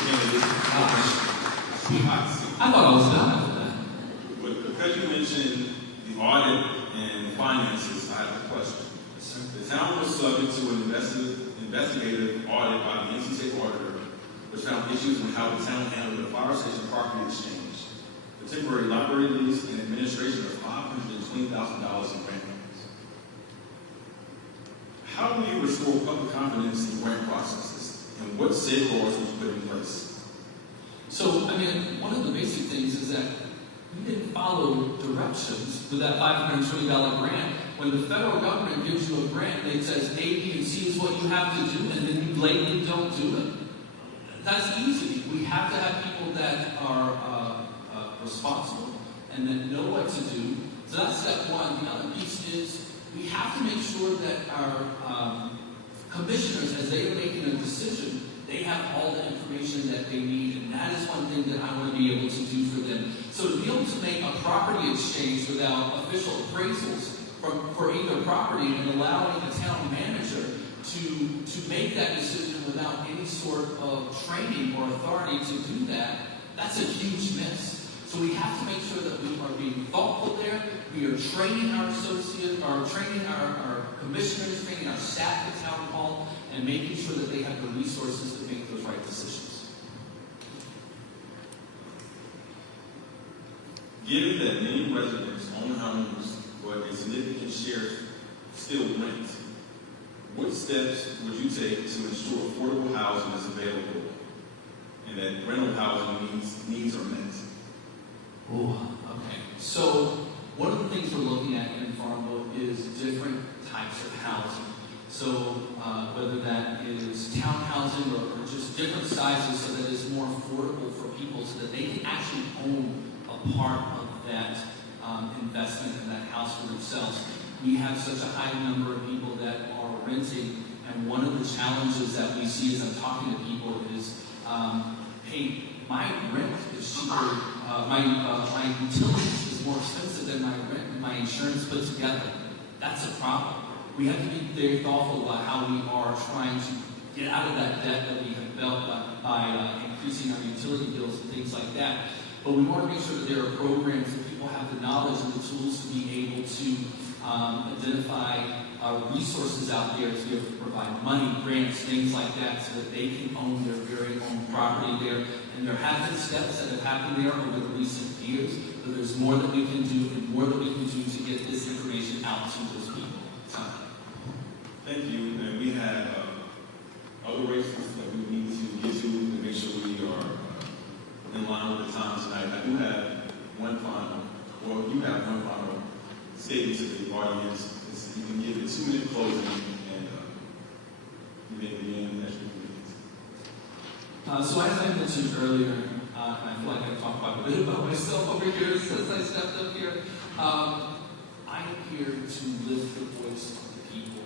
candidate I thought I was done after that. But because you mentioned the audit and finances, I have a question. Yes, sir. The town was subject to an investigative audit by the NC State Auditor, which found issues in how the town handled the fire station property exchange, the temporary library lease, and administration of $520,000 in grant funds. How do you restore public confidence in grant processes, and what safeguards was put in place? So, I mean, one of the basic things is that we didn't follow directions with that $520 grant. When the federal government gives you a grant that says A, B, and C is what you have to do, and then you blatantly don't do it, that's easy. We have to have people that are responsible and that know what to do. So that's step one. The other piece is we have to make sure that our commissioners, as they are making a decision, they have all the information that they need, and that is one thing that I want to be able to do for them. So to be able to make a property exchange without official appraisals for either property and allowing the town manager to make that decision without any sort of training or authority to do that, that's a huge miss. So we have to make sure that we are being thoughtful there. We are training our associates, or training our commissioners, training our staff at Town Hall, and making sure that they have the resources to make those right decisions. Given that many residents own homes but a significant share still rent, what steps would you take to ensure affordable housing is available and that rental housing needs are met? Ooh, okay. So one of the things we're looking at in Farmville is different types of housing. So whether that is townhousing or just different sizes so that it's more affordable for people so that they can actually own a part of that investment in that house for themselves. We have such a high number of people that are renting, and one of the challenges that we see as I'm talking to people is, hey, my rent is cheaper, my utilities is more expensive than my rent and my insurance put together. That's a problem. We have to be very thoughtful about how we are trying to get out of that debt that we have built by increasing our utility bills and things like that. But we want to make sure that there are programs that people have the knowledge and the tools to be able to identify resources out there to be able to provide money, grants, things like that, so that they can own their very own property there. And there have been steps that have happened there over the recent years, but there's more that we can do and more that we can do to get this information out to those people. Thank you. And we have other races that we need to get to make sure we are in line with the time tonight. I do have one final statement to the audience. You can give a 2-minute closing and you may begin as you please. So as I mentioned earlier, and I feel like I talked quite a bit about myself over here since I stepped up here, I am here to lift the voice of the people.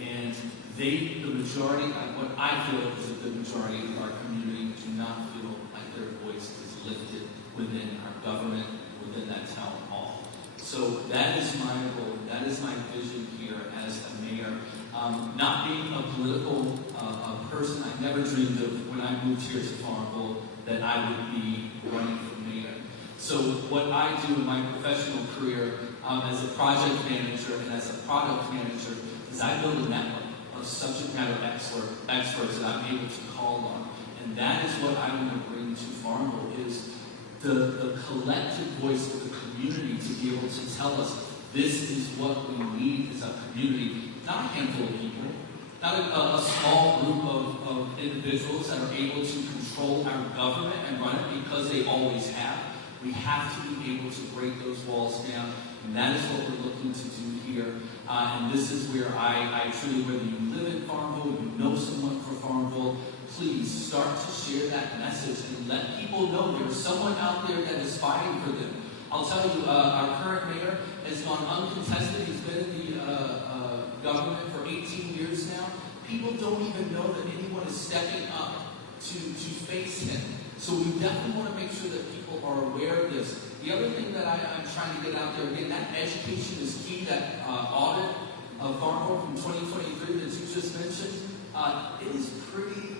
And the majority, what I feel is that the majority of our community do not feel like their voice is lifted within our government, within that town hall. So that is my role, that is my vision here as a mayor. Not being a political person, I never dreamed of when I moved here to Farmville that I would be running for mayor. So what I do in my professional career as a project manager and as a product manager is I build a network of subject matter experts that I'm able to call on. And that is what I want to bring to Farmville is the collective voice of the community to be able to tell us this is what we need as a community, not a handful of people, not a small group of individuals that are able to control our government and run it because they always have. We have to be able to break those walls down, and that is what we're looking to do here. And this is where I truly, whether you live in Farmville, you know someone from Farmville, please start to share that message and let people know there's someone out there that is fighting for them. I'll tell you, our current mayor has gone uncontested. He's been in the government for 18 years now. People don't even know that anyone is stepping up to face him. So we definitely want to make sure that people are aware of this. The other thing that I'm trying to get out there, again, that education is key. That audit of Farmville from 2023 that you just mentioned, it is pretty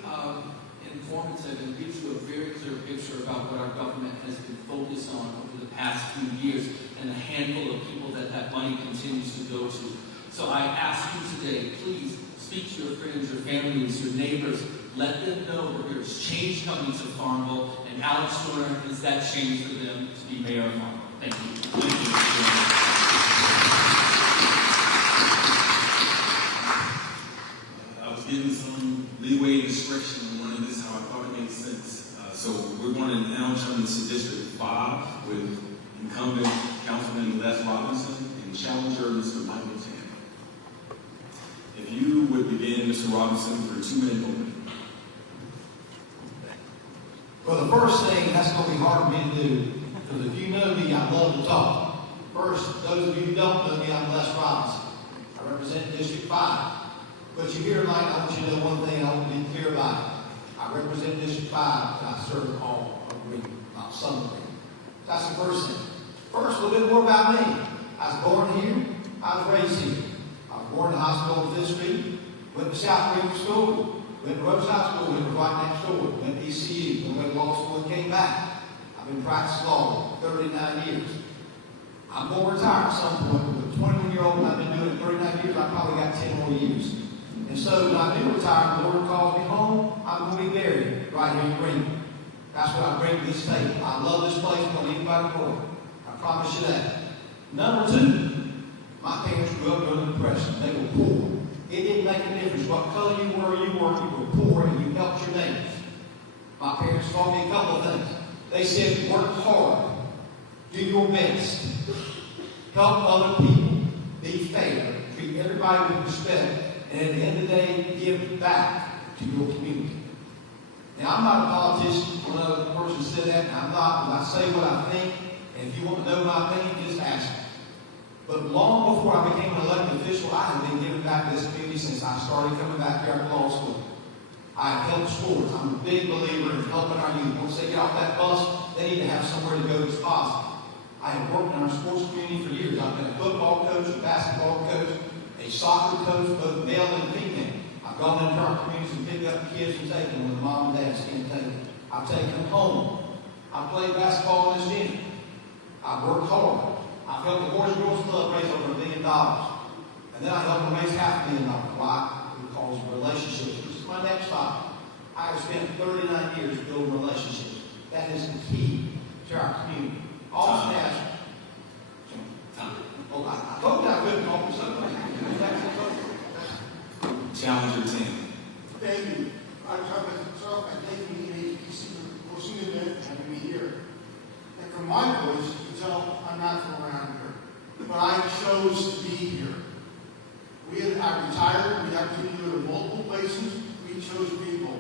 informative and gives you a very clear picture about what our government has been focused on over the past few years and a handful of people that that money continues to go to. So I ask you today, please speak to your friends, your families, your neighbors. Let them know that there's change coming to Farmville, and Alex Joyner is that change for them to be mayor of Farmville. Thank you. I was given some leeway and discretion in running this how I thought it made sense. So we're going to now jump into District 5 with incumbent Councilman Les Robinson and challenger Mr. Michael Tan. If you would begin, Mr. Robinson, for 2 minutes only. Well, the first thing, that's going to be hard for me to do, because if you know me, I love to talk. First, those of you who don't know me, I'm Les Robinson. I represent District 5. But you hear like, I want you to know one thing, I want to be clear about it. I represent District 5, and I serve all of Green, not some of Green. That's the first thing. First, a little bit more about me. I was born here, I was raised here. I was born in the hospital on 5th Street, went to South Green School. Went to Rose High School, went right next door, went to ECU, went to law school and came back. I've been practicing law for 39 years. I'm going to retire at some point. With a 21-year-old, and I've been doing it 39 years, I probably got 10 more years. And so when I do retire, the Lord calls me home, I'm going to be buried right here in Greenville. That's what I bring to this table. I love this place more than anybody in the world. I promise you that. Number 2, my parents grew up during the Depression. They were poor. It didn't make a difference what color you were poor and you helped your neighbors. My parents taught me a couple of things. They said, work hard, do your best, help other people, be fair, treat everybody with respect, and at the end of the day, give back to your community. Now, I'm not a politician. One other person said that, and I'm not, but I say what I think, and if you want to know my opinion, just ask me. But long before I became an elected official, I have been giving back to this community since I started coming back here to law school. I have helped schools. I'm a big believer in helping our youth. Once they get off that bus, they need to have somewhere to go that's positive. I have worked in our sports community for years. I've been a football coach, a basketball coach, a soccer coach, both male and female. I've gone into our communities and picked up kids and taken them when the mom and dads can't take them. I've taken them home. I've played basketball in this gym. I've worked hard. I've helped the Boys and Girls Club raise over $1 million. And then I helped them raise $500,000. Why? Because of relationships. This is my next topic. I have spent 39 years building relationships. That is the key to our community. Austin has. Oh, I told you I couldn't talk to somebody. Challenger 10. Thank you. I start by thanking the NPHC for hosting the event and having me here. And from my voice, you can tell I'm not from around here. But I chose to be here. I retired. We have to go to multiple places. We chose people.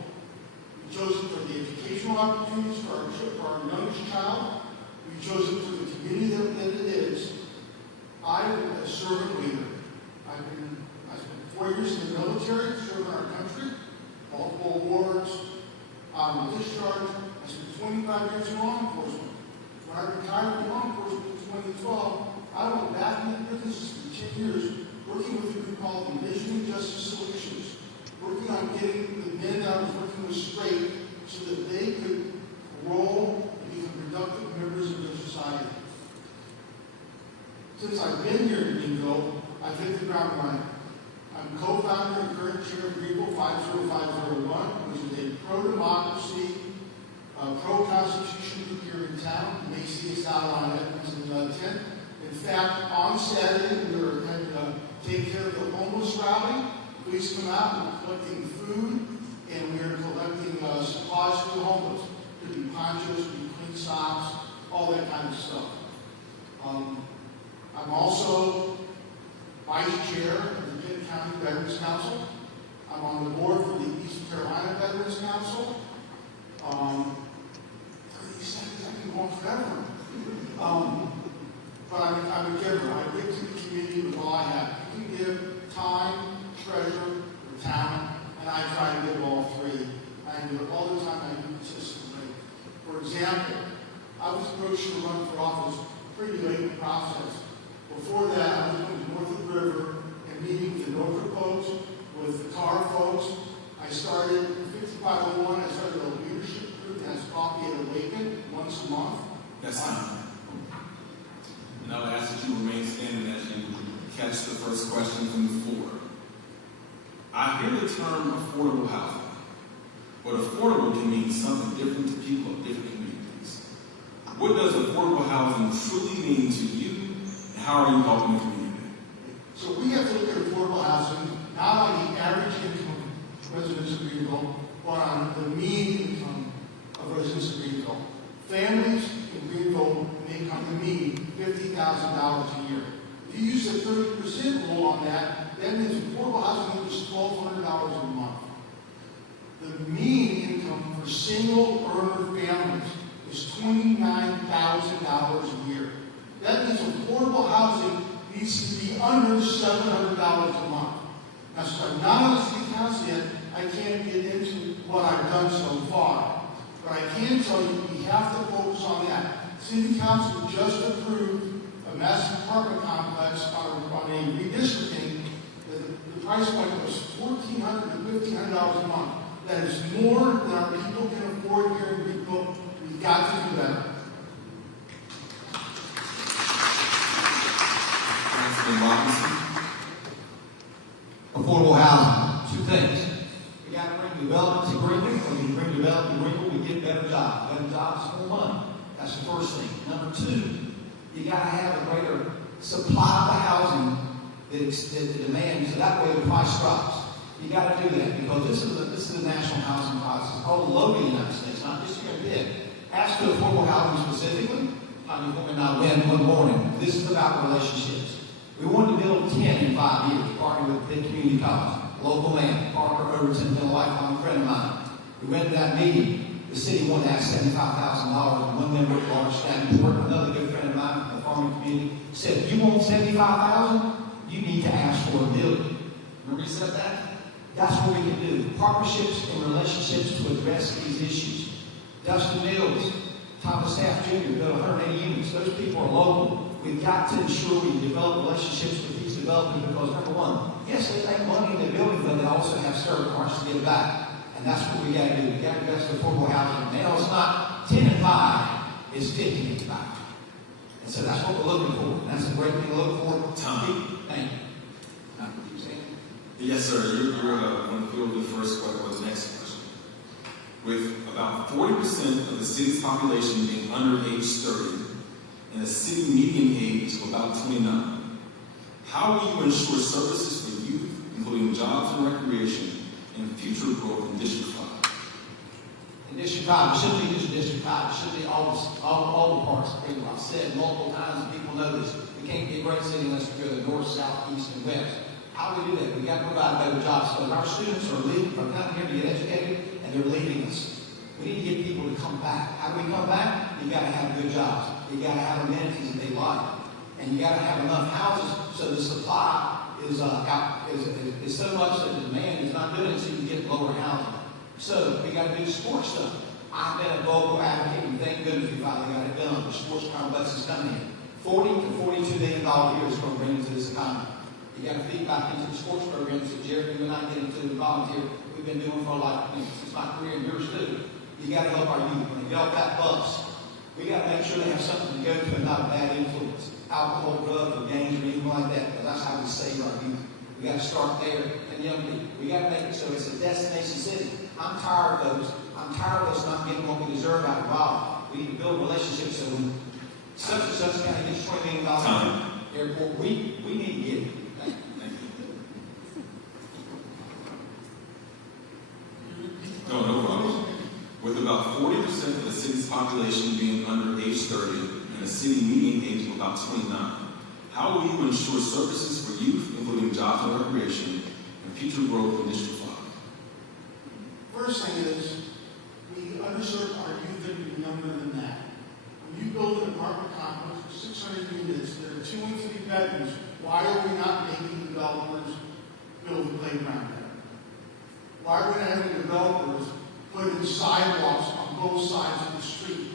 We chose it for the educational opportunities for our youngest child. We chose it for the community that it is. I'm a servant leader. I spent 4 years in the military, serving our country, multiple awards, honorable discharge. I spent 25 years in law enforcement. When I retired from law enforcement in 2012, I went back in the business for 10 years, working with a group called Envisioning Justice Solutions, working on getting the men that I was working with straight so that they could roll and become productive members of their society. Since I've been here in Greenville, I've hit the ground running. I'm co-founder and current chair of Greenville 50501, which is a pro-democracy, pro-constitution group here in town. You may see us out on Edmonds 10. In fact, on Saturday, we are going to take care of the homeless rally. Please come out. We're collecting food, and we are collecting supplies for the homeless. It could be ponchos, it could be clean socks, all that kind of stuff. I'm also vice chair of the Pitt County Veterans Council. I'm on the board for the East Carolina Veterans Council. 30 seconds, I can go on forever. But I'm a giver. I give to the community with all I have. You can give time, treasure, or talent, and I try to give all three. I do it all the time. I do it consistently. For example, I was approached to run for office pretty late in the process. Before that, I was going north of the river and meeting with the Norfolk folks, with the Carr folks. I started 50 501, I started a leadership group that has coffee at Awaken once a month. That's time. And I'll ask that you remain standing as you catch the first question from the floor. I hear the term affordable housing, but affordable can mean something different to people of different communities. What does affordable housing truly mean to you, and how are you helping the community? So we have to look at affordable housing, not on the average income of residents of Greenville, but on the mean income of residents of Greenville. Families in Greenville make on the mean $50,000 a year. If you use the 30% rule on that, that means affordable housing is $1,200 a month. The mean income for single earner families is $29,000 a year. That means affordable housing needs to be under $700 a month. Now, so I'm not on the city council yet, I can't get into what I've done so far. But I can tell you, we have to focus on that. City council just approved a massive apartment complex on a redistricting. The price point was $1,400 to $1,500 a month. That is more than our people can afford here in Greenville. We've got to do better. Councilman Robinson. Affordable housing, two things. We got to bring development to Greenville. When we bring development to Greenville, we get better jobs. Better jobs, more money. That's the first thing. Number two, you got to have a greater supply of the housing that the demand, so that way the price drops. You got to do that because this is the national housing crisis all over the United States, not just here in Pitt. As to affordable housing specifically, I mean, women not win one morning. This is about relationships. We wanted to build 10 in 5 years, partnering with Pitt Community College, local man, Parker Overton, been a lifelong friend of mine. We went to that meeting. The city wanted to have $75,000, and one member of Large Davenport, another good friend of mine from the farming community, said, "You want $75,000? You need to ask for $1 million." Remember he said that? That's what we can do. Partnerships and relationships to address these issues. Dustin Mills, Thomas Staff Jr., built 180 units. Those people are local. We've got to ensure we develop relationships with these developers because, number one, yes, they make money in their building, but they also have surcharges to give back. And that's what we got to do. We got to invest in affordable housing. Now it's not 10 and 5, it's 50 and 5. And so that's what we're looking for. And that's a great thing to look for. Time. Thank you. Yes, sir. You're going to field the first question or the next question. With about 40% of the city's population being under age 30 and a city median age of about 29, how will you ensure services for youth, including jobs and recreation, and future growth in District 5? In District 5, it shouldn't be just District 5. It should be all the parts of Greenville. I've said multiple times, and people know this. We can't be a great city unless we go to the north, south, east, and west. How do we do that? We've got to provide better jobs because our students are coming here to get educated, and they're leaving us. We need to get people to come back. How do we come back? You got to have good jobs. You got to have amenities that they like, and you got to have enough houses so the supply is so much that the demand is not doing it, so you can get lower housing. So we got to do sports stuff. I've been a vocal advocate, and thank goodness we finally got it done. The sports complex is coming in. $40 to $42 million a year is going to bring into this economy. You got to feed back into the sports programs that Jerry and I get into the volunteer. We've been doing for since my career and yours too. You got to help our youth. When they get off that bus, we got to make sure they have something to go to and not a bad influence. Alcohol, drugs, or gangs, or anything like that. Because that's how we save our youth. We got to start there and young people. We got to make it so it's a destination city. I'm tired of those. I'm tired of us not getting what we deserve out of Raleigh. We need to build relationships so when such and such county gets $20 million airport, we need to get it. No problem. With about 40% of the city's population being under age 30 and a city median age of about 29, how will you ensure services for youth, including jobs and recreation, and future growth in District 5? First thing is, we underserve our youth that are younger than that. When you build an apartment complex with 600 units that are 2 and 3 bedrooms, why are we not making developers build a playground there? Why are we not having developers put in sidewalks on both sides of the street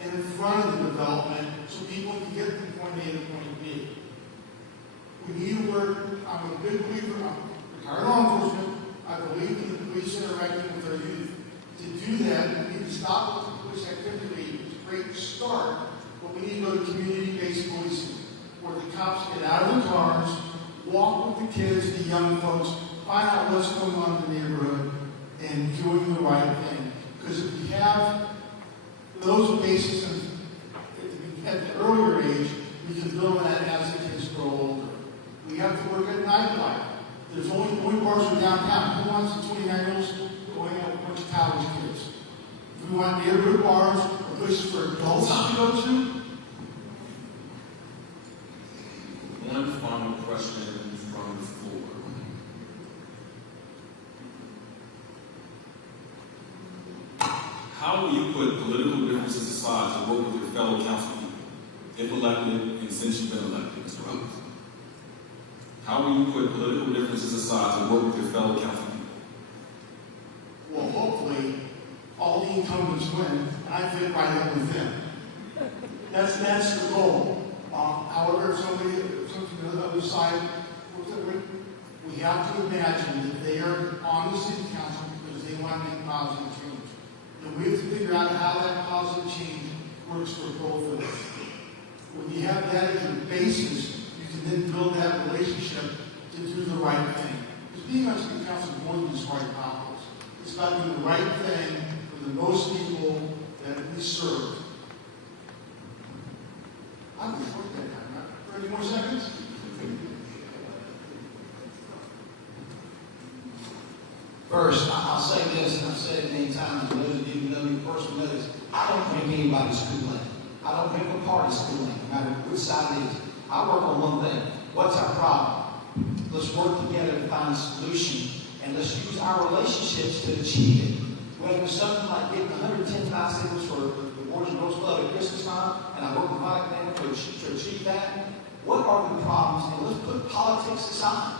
and in front of the development so people can get from point A to point B? We need to work. I'm a big believer. I'm retired law enforcement. I believe in the police interacting with our youth. To do that, we need to stop with the police activity. It's a great start, but we need to go to community-based policing, where the cops get out of the cars, walk with the kids, the young folks, find out what's going on in the neighborhood, and doing the right thing. Because if we have those bases at the earlier age, we can build that as the kids grow older. We have to look at nightlife. There's only bars are downtown. Who wants the 29-year-olds going out with a bunch of college kids? If we want neighborhood bars or places for adults to go to, One final question from the floor. How will you put political differences aside to work with your fellow council people, if elected and since you've been elected, Mr. Roberts? How will you put political differences aside to work with your fellow council people? well, hopefully, all the incumbents win, and I fit right in with them. That's the goal. However, somebody on the other side, we have to imagine that they are on the city council because they want to make positive change. And we have to figure out how that positive change works for both of us. When you have that as your basis, you can then build that relationship to do the right thing. Because being on city council is more than just right politics. It's about doing the right thing for the most people that we serve. I'm going to short that time. 30 more seconds? First, I'll say this, and I've said it many times, and those of you who know me personally know this. I don't drink anybody's Kool-Aid. I don't drink a party's Kool-Aid, no matter which side it is. I work on one thing. What's our problem? Let's work together to find a solution, and let's use our relationships to achieve it. Whether it's something like getting 110 bicycles for the Boys and Girls Club at Christmas time, and I work with Mike Dan to achieve that, what are the problems? And let's put politics aside.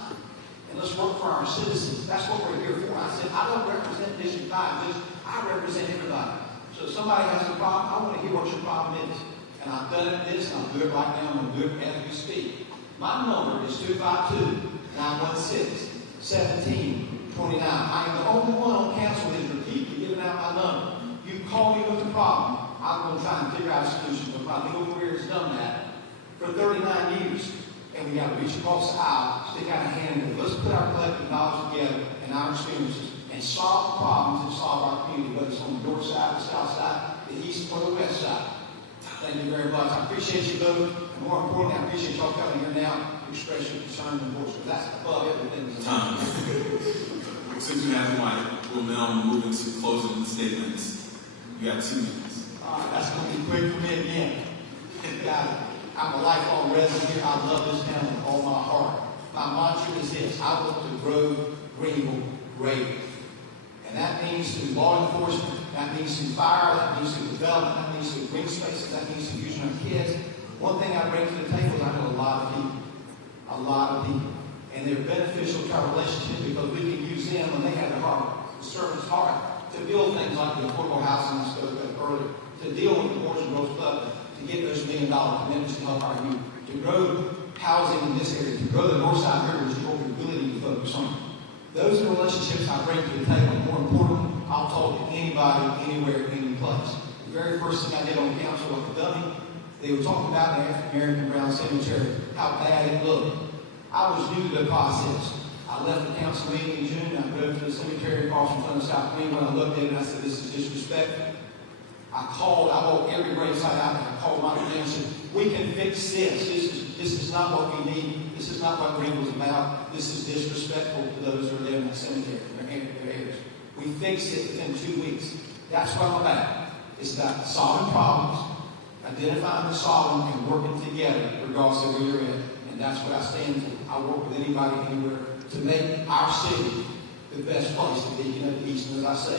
And let's work for our citizens. That's what we're here for. I said, I don't represent District 5, just I represent everybody. So if somebody has a problem, I want to hear what your problem is. And I've done it this, and I'll do it right now, I'm going to do it as we speak. My number is 252-916-1729. I am the only one on council that is repeatedly giving out my number. You call me with a problem, I'm going to try and figure out a solution. But my legal career has done that for 39 years. And we got to reach across the aisle, stick out a hand, and let's put our collective knowledge together and our experiences and solve the problems and solve our community, whether it's on the north side, the south side, the east, or the west side. Thank you very much. I appreciate your vote, and more importantly, I appreciate y'all coming here now to express your concern and voice, because that's above everything. Time. Since you have the mic, we'll now move into closing statements. You have 2 minutes. All right, that's going to be quick for me again. Got it. I'm a lifelong resident here. I love this town with all my heart. My mantra is this: I want to grow Greenville greater. And that means through law enforcement, that means through fire, that means through development, that means through green spaces, that means through using our kids. One thing I bring to the table is I know a lot of people. And they're beneficial to our relationship because we can use them when they have the heart, the servant's heart, to build things like the affordable housing I spoke of earlier, to deal with the Boys and Girls Club, to get those $1 million commitments to help our youth, to grow housing in this area, to grow the north side rivers, what we're really need to focus on. Those are the relationships I bring to the table. More importantly, I'll talk to anybody, anywhere, any place. The very first thing I did on council with the dummy, they were talking about the African American Brown Cemetery, how bad it looked. I was new to the process. I left the council meeting in June, I drove to the cemetery across from front of South Queen. When I looked at it, I said, this is disrespectful. I walked every gravesite out there. I called my friend and said, we can fix this. This is not what we need. This is not what Greenville was about. This is disrespectful to those who are there in that cemetery, their heirs. We fixed it within 2 weeks. That's what I'm about. It's about solving problems, identifying and solving, and working together, regardless of where you're at. And that's what I stand for. I work with anybody, anywhere, to make our city the best place to be. You know, the East, and as I say,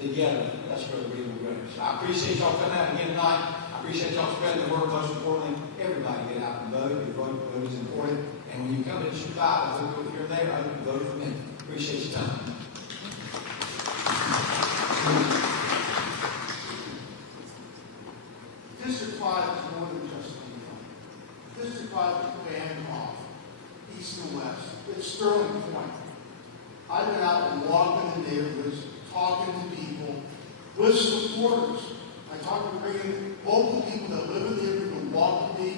together, that's where we're going to go. So I appreciate y'all coming out again tonight. I appreciate y'all spreading the word. Most importantly, everybody get out and vote. Your vote is important. And when you come to District 5, I hope if you're there, I hope you vote for me. Appreciate your time. District 5 is more than just income. District 5 is Bancroft, east and west. It's Sterling Point. I've been out and walking in the neighborhoods, talking to people, with supporters. I talked to bringing local people that live in the area to walk with me,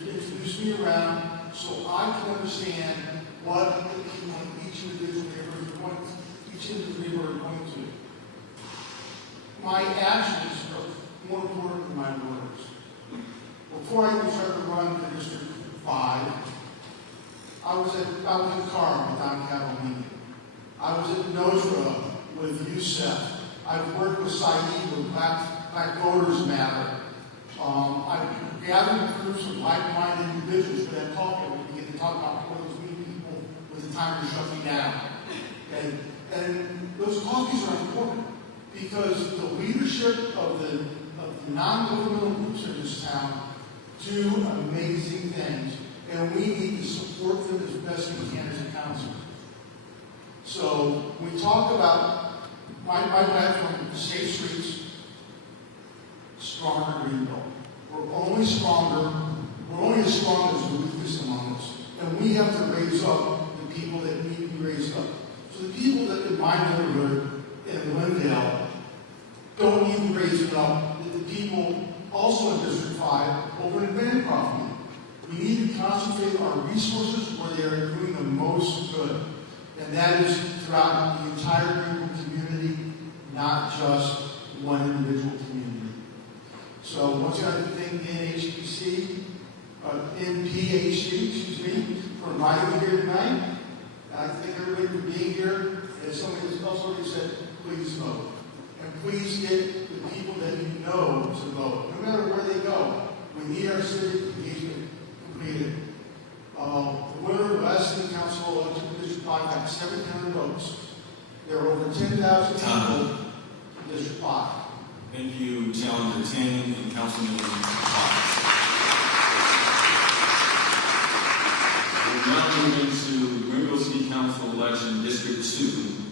to introduce me around, so I can understand what the people in each individual neighborhood is going to. My actions are more important than my words. Before I even started to run for District 5, I was in Carmel with Don Cavalini. I was at Notre with Youssef. I've worked with Saeed with Black Voters Matter. I've gathered groups of like-minded individuals, but at talk we begin to talk about what those mean people with the time to shut me down. Okay? And those coffees are important because the leadership of the non-governmental groups in this town do amazing things, and we need to support them as best we can as a council. So we talk about my platform, Safe Streets, Stronger Greenville. We're only as strong as the weakest among us. And we have to raise up the people that need to be raised up. So the people that in my neighborhood in Glendale don't need to raise it up. The people also in District 5 over in Bancroft need. We need to concentrate our resources where they are doing the most good. And that is throughout the entire Greenville community, not just one individual community. So once again, I thank NPHC, for inviting me here tonight. I thank everybody for being here. As somebody else already said, please vote. And please get the people that you know to vote, no matter where they go. We need our civic engagement completed. The winner of last city council election in District 5 got 1,700 votes. There are over 10,000 people in District 5. Thank you, Challenger 10 and Councilman Fox. We're now moving to Greenville City Council election District 2.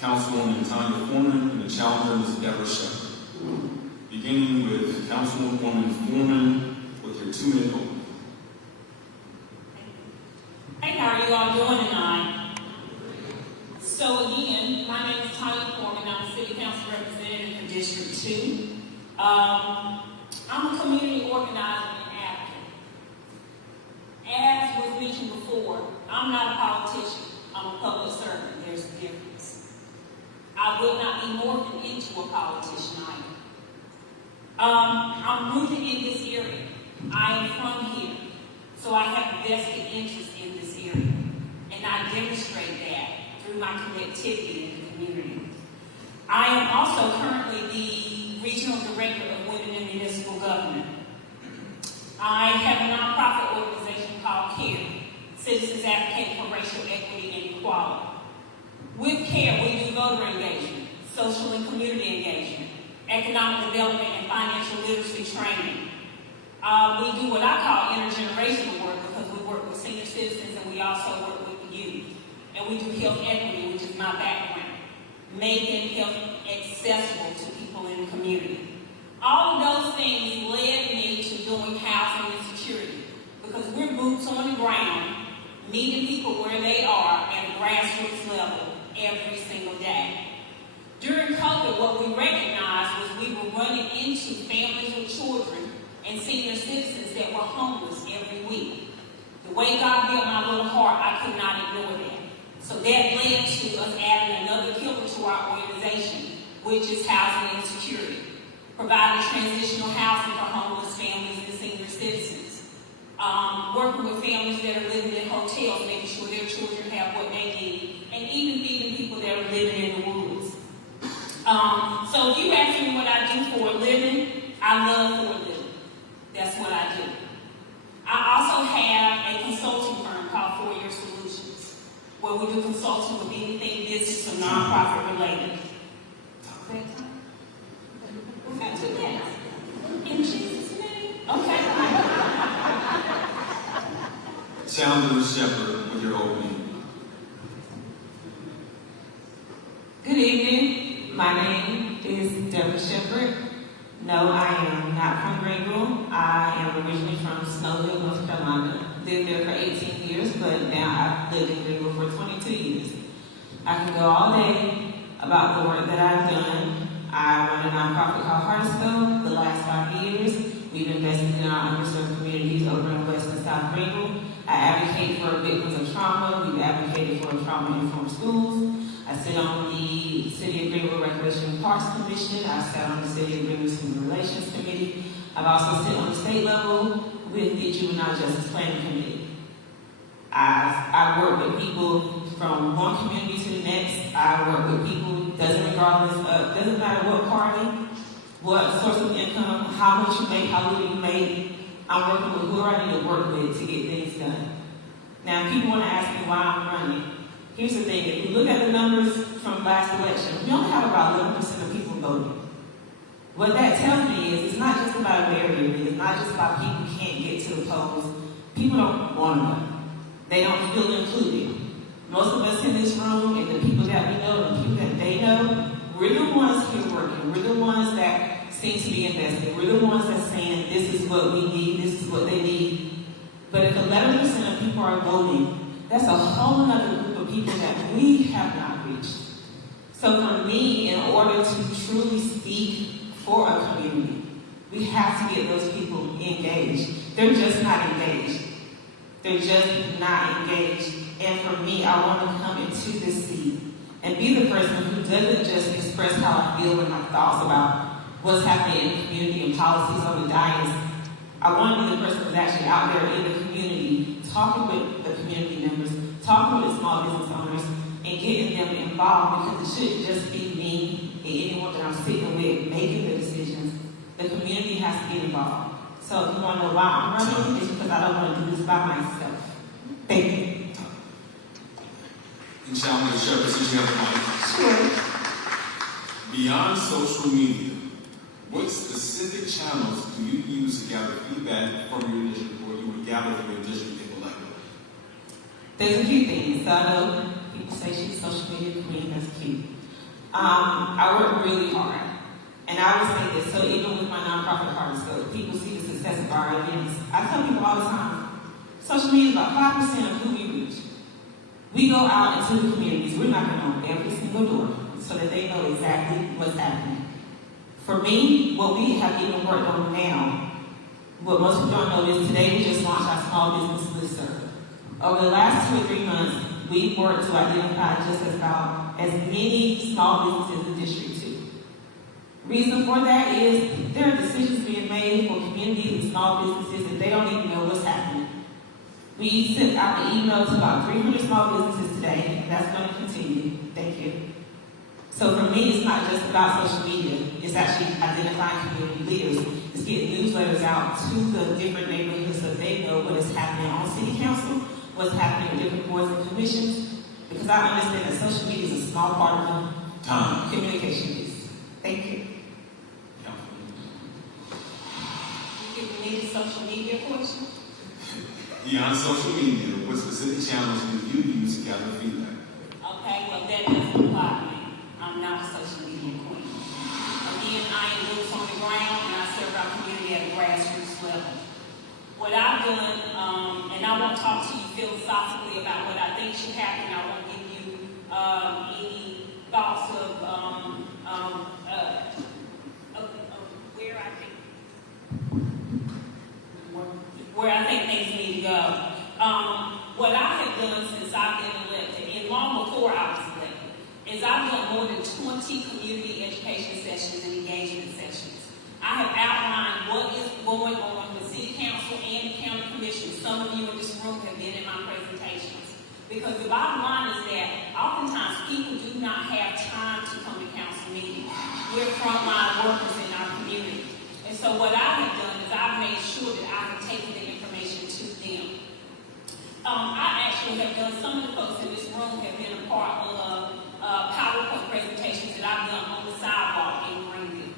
Councilwoman Tanya Foreman and the challenger Ms. Deborah Shepherd. Beginning with Councilwoman Foreman with your 2-minute opening. Hey, how are you all doing tonight? So again, my name is Tanya Foreman. I'm a City Council representative for District 2. I'm a community organizer and advocate. As was mentioned before, I'm not a politician. I'm a public servant. There's a difference. I will not be morphed into a politician either. I'm rooted in this area. I am from here. So I have a vested interest in this area. And I demonstrate that through my connectivity in the community. I am also currently the Regional Director of Women in Municipal Government. I have a nonprofit organization called CARE, Citizens Advocate for Racial Equity and Equality. With CARE, we do voter engagement, social and community engagement, economic development and financial literacy training. We do what I call intergenerational work because we work with senior citizens and we also work with the youth. And we do health equity, which is my background, making health accessible to people in the community. All of those things led me to doing housing and security because we're boots on the ground, meeting people where they are at a grassroots level every single day. During COVID, what we recognized was we were running into families with children and senior citizens that were homeless every week. The way God built my little heart, I could not ignore that. So that led to us adding another pillar to our organization, which is housing and security, providing transitional housing for homeless families and senior citizens, working with families that are living in hotels, making sure their children have what they need, and even feeding people that are living in the woods. So if you ask me what I do for a living, I love for a living. That's what I do. I also have a consulting firm called 4 Year Solutions, where we do consulting with anything business or nonprofit related. We've got 2 minutes. In Jesus' name? Okay. Challenger Shepherd with your opening. Good evening. My name is Deborah Shepherd. No, I am not from Greenville. I am originally from Snowville, North Carolina. Lived there for 18 years, but now I've lived in Greenville for 22 years. I can go all day about the work that I've done. I run a nonprofit called Heartstone. The last 5 years, we've invested in our underserved communities over in West and South Greenville. I advocate for victims of trauma. We've advocated for trauma-informed schools. I sit on the City of Greenville Recreation and Parks Commission. I've sat on the City of Greenville Human Relations Committee. I've also sit on the state level with the Juvenile Justice Planning Committee. I work with people from one community to the next. I work with people, doesn't matter what party, what source of income, how much you make, how little you make. I'm working with whoever I need to work with to get things done. Now, people want to ask me why I'm running. Here's the thing, if you look at the numbers from last election, we only have about 11% of people voting. What that tells me is it's not just about a barrier, it's not just about people who can't get to the polls. People don't want to know. They don't feel included. Most of us in this room and the people that we know and the people that they know, we're the ones here working. We're the ones that seem to be invested. We're the ones that's saying this is what we need, this is what they need. But if 11% of people are voting, that's a whole other group of people that we have not reached. So for me, in order to truly speak for a community, we have to get those people engaged. They're just not engaged. They're just not engaged. And for me, I want to come into this seat and be the person who doesn't just express how I feel and my thoughts about what's happening in the community and policies on the dais. I want to be the person who's actually out there in the community, talking with the community members, talking with small business owners, and getting them involved, because it shouldn't just be me and anyone that I'm sitting with making the decisions. The community has to get involved. So if you want to know why I'm running, it's because I don't want to do this by myself. Thank you. And Challenger Shepherd, since you have the mic. Sure. Beyond social media, what specific channels do you use to gather feedback from your district, or you would gather from your district if elected? There's a few things. So I know people say she's a social media queen, that's cute. I work really hard. And I would say this, so even with my nonprofit Heartstone, people see the success of our events. I tell people all the time, social media is about 5% of who we reach. We go out into the communities. We're knocking on every single door so that they know exactly what's happening. For me, what we have even worked on now, what most people don't know is today we just launched our small business listserv. Over the last 2 or 3 months, we've worked to identify just about as many small businesses in District 2. Reason for that is there are decisions being made for communities and small businesses and they don't even know what's happening. We sent out the email to about 300 small businesses today, and that's going to continue. Thank you. So for me, it's not just about social media. It's actually identifying community leaders. It's getting newsletters out to the different neighborhoods so they know what is happening on city council, what's happening with different boards and commissions, because I understand that social media is a small part of the communication piece. Thank you. You give me the social media question? Beyond social media, what specific channels do you use to gather feedback? Okay, well that doesn't apply to me. I'm not a social media queen. Again, I am boots on the ground and I serve our community at a grassroots level. What I've done, and I won't talk to you philosophically about what I think should happen. I won't give you any thoughts of where I think things need to go. What I have done since I've been elected, and long before I was elected, is I've done more than 20 community education sessions and engagement sessions. I have outlined what is going on with City Council and the County Commission. Some of you in this room have been in my presentations. Because the bottom line is that oftentimes people do not have time to come to council meetings. We're frontline workers in our community. And so what I have done is I've made sure that I have taken the information to them. I actually have done, some of the folks in this room have been a part of PowerPoint presentations that I've done on the sidewalk in Greenville.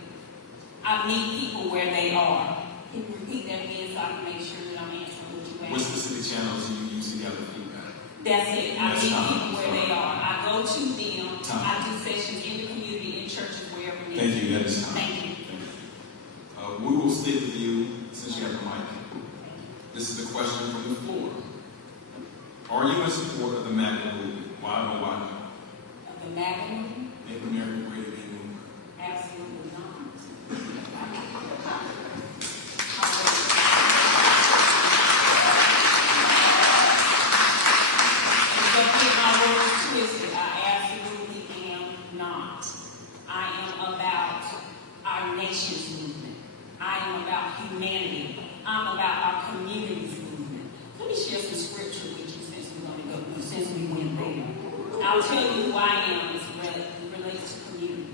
I meet people where they are. Can you repeat that again so I can make sure that I'm answering what you asked? What specific channels do you use to gather feedback? That's it. I meet people where they are. I go to them. I do sessions in the community, in churches, wherever needed. Thank you. That is time. Thank you. We will stick with you since you have the mic. This is the question from the floor. Are you in support of the MAGA movement? Why or why not? Of the MAGA movement? make America great again? Absolutely not. Don't get my words twisted. I absolutely am not. I am about our nation's movement. I am about humanity. I'm about our community's movement. Let me share some scripture with you since we went there. I'll tell you who I am as it relates to community.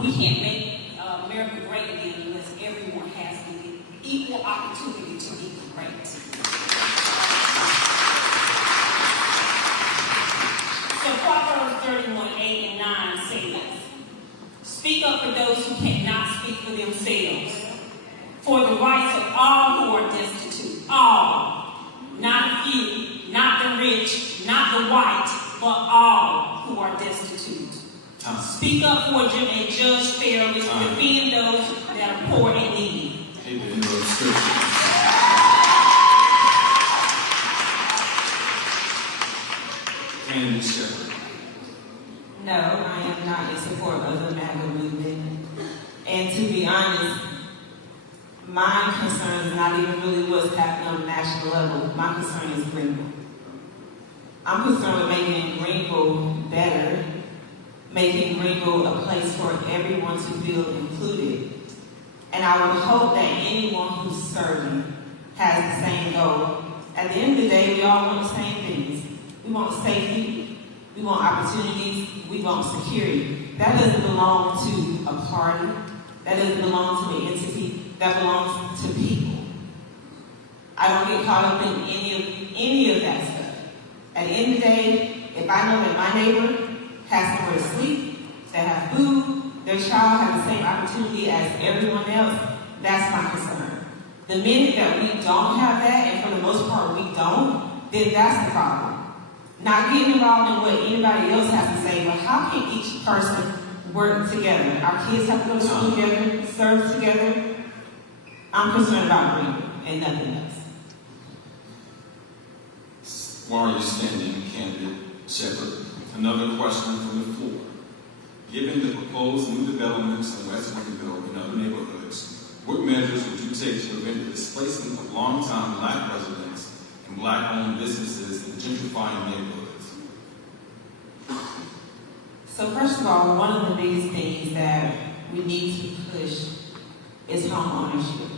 We can't make America great again unless everyone has the equal opportunity to be great. So Proverbs 31:8-9 says, "Speak up for those who cannot speak for themselves, for the rights of all who are destitute, all, not a few, not the rich, not the white, but all who are destitute. Speak up for and judge fairly, defend those that are poor and needy." Hate the end of the scripture. Candy Shepherd. No, I am not in support of the MAGA movement. And to be honest, my concern is not even really what's happening on the national level. My concern is Greenville. I'm concerned with making Greenville better, making Greenville a place for everyone to feel included. And I would hope that anyone who's serving has the same goal. At the end of the day, we all want the same things. We want safety, we want opportunities, we want security. That doesn't belong to a party. That doesn't belong to an entity. That belongs to people. I don't get caught up in any of that stuff. At the end of the day, if I know that my neighbor has somewhere to sleep, that have food, their child has the same opportunity as everyone else, that's my concern. The minute that we don't have that, and for the most part we don't, then that's the problem. Not getting involved in what anybody else has to say, but how can each person work together? Our kids have to go to school together, serve together. I'm concerned about Greenville and nothing else. While you're standing, candidate Shepherd, another question from the floor. Given the proposed new developments in West Greenville and other neighborhoods, what measures would you take to prevent the displacement of longtime Black residents and Black-owned businesses in gentrifying neighborhoods? So first of all, one of the biggest things that we need to push is home ownership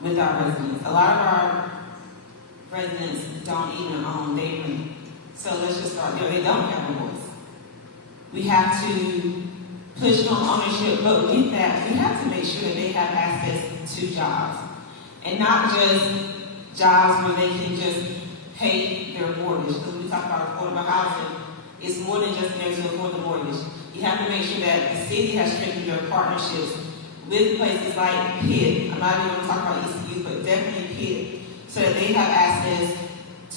with our residents. A lot of our residents don't even own, they rent. So let's just start there. They don't have a voice. We have to push home ownership, but with that, we have to make sure that they have access to jobs. And not just jobs where they can just pay their mortgage. Because we talk about affordable housing, it's more than just there to afford the mortgage. You have to make sure that the city has strengthened their partnerships with places like Pitt. I'm not even going to talk about ECU, but definitely Pitt, so that they have access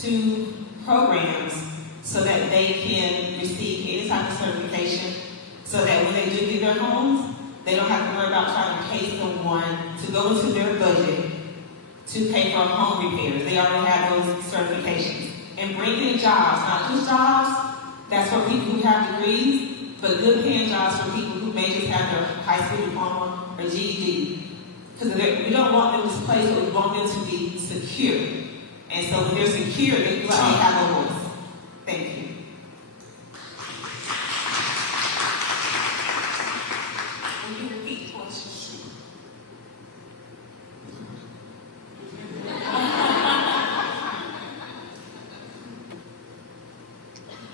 to programs so that they can receive any type of certification, so that when they do get their homes, they don't have to worry about trying to pay someone to go into their budget to pay for home repairs. They already have those certifications. And bring in jobs, not just jobs that's for people who have degrees, but good paying jobs for people who may just have their high school diploma or GED. Because we don't want them displaced, but we want them to be secure. And so when they're secure, they feel like they have a voice. Thank you. Will you repeat the question?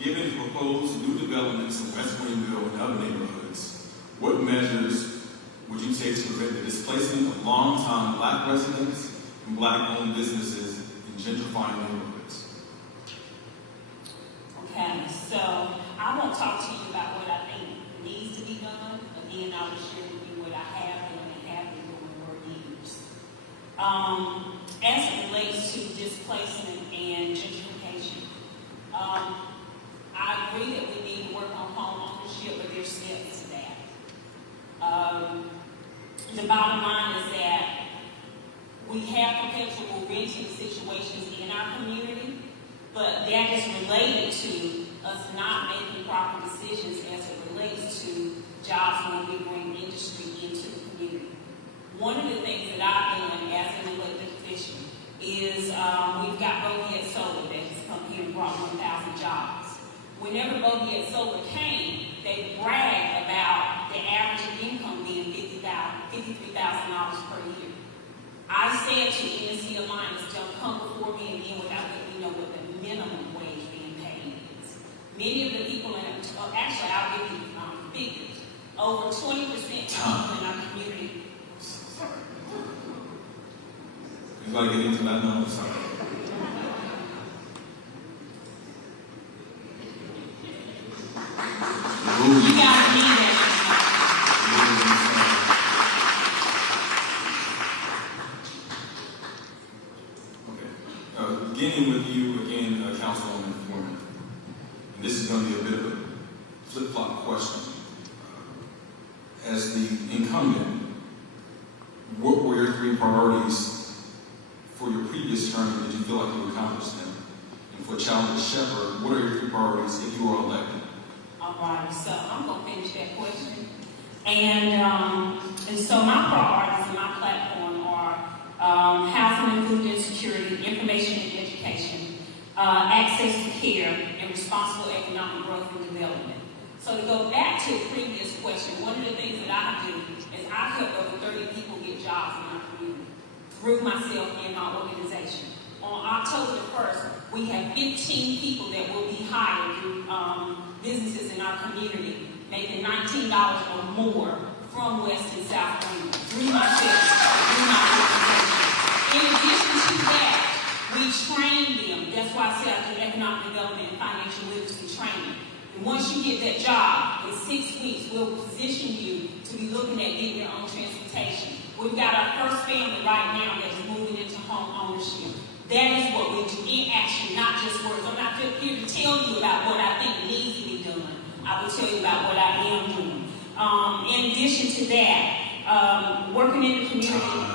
Given the proposed new developments in West Greenville and other neighborhoods, what measures would you take to prevent the displacement of longtime Black residents and Black-owned businesses in gentrifying neighborhoods? Okay, so I won't talk to you about what I think needs to be done. Again, I will share with you what I have done and have been doing for years. As it relates to displacement and gentrification, I agree that we need to work on home ownership, but there's steps to that. The bottom line is that we have perpetual renting situations in our community, but that is related to us not making proper decisions as it relates to jobs when we bring industry into the community. One of the things that I've done as an elected official is we've got Boviet Solar that has come here and brought 1,000 jobs. Whenever Boviet Solar came, they bragged about the average income being $53,000 per year. I said to NPHC Alliance, don't come before me again without letting me know what the minimum wage being paid is. Many of the people actually I'll give you figures. Over 20% of people in our community. You gotta get into that number, sorry. You gotta need that. Okay. Beginning with you again, Councilwoman Foreman. And this is going to be a bit of a flip-flop question. As the incumbent, what were your 3 priorities for your previous term, and did you feel like you accomplished them? And for Challenger Shepherd, what are your 3 priorities if you are elected? All right, so I'm going to finish that question. And so my priorities and my platform are housing and food insecurity, information and education, access to care, and responsible economic growth and development. So to go back to the previous question, one of the things that I do is I help over 30 people get jobs in our community through myself and my organization. On October the 1st, we have 15 people that will be hired through businesses in our community, making $19 or more from West and South Greenville through myself, through my organization. In addition to that, we train them. That's why I say I do economic development and financial literacy training. And once you get that job, in 6 weeks, we'll position you to be looking at getting your own transportation. We've got our first family right now that is moving into home ownership. That is what we do in action, not just words. I'm not here to tell you about what I think needs to be done. I will tell you about what I am doing. In addition to that, working in the community.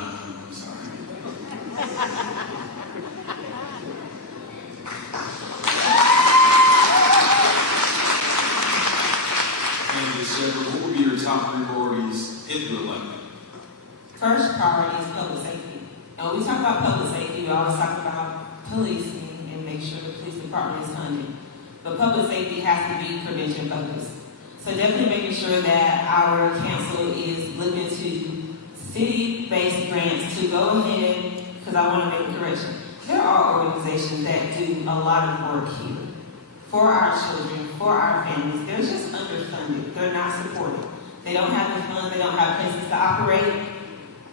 What would be your top 3 priorities if you're elected? First priority is public safety. And when we talk about public safety, we always talk about policing and make sure the police department is funded. But public safety has to be prevention focused. So definitely making sure that our council is looking to city-based grants to go ahead, because I want to make a correction. There are organizations that do a lot of work here for our children, for our families. They're just underfunded. They're not supported. They don't have the funds. They don't have places to operate.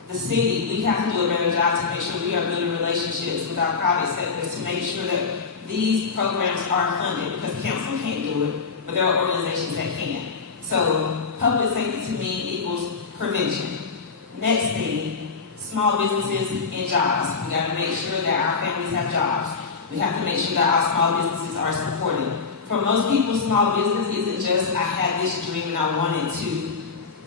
The city, we have to do a better job to make sure we are building relationships with our private sector to make sure that these programs are funded, because council can't do it, but there are organizations that can. So public safety to me equals prevention. Next thing, small businesses and jobs. We got to make sure that our families have jobs. We have to make sure that our small businesses are supported. For most people, small business isn't just, I had this dream and I wanted to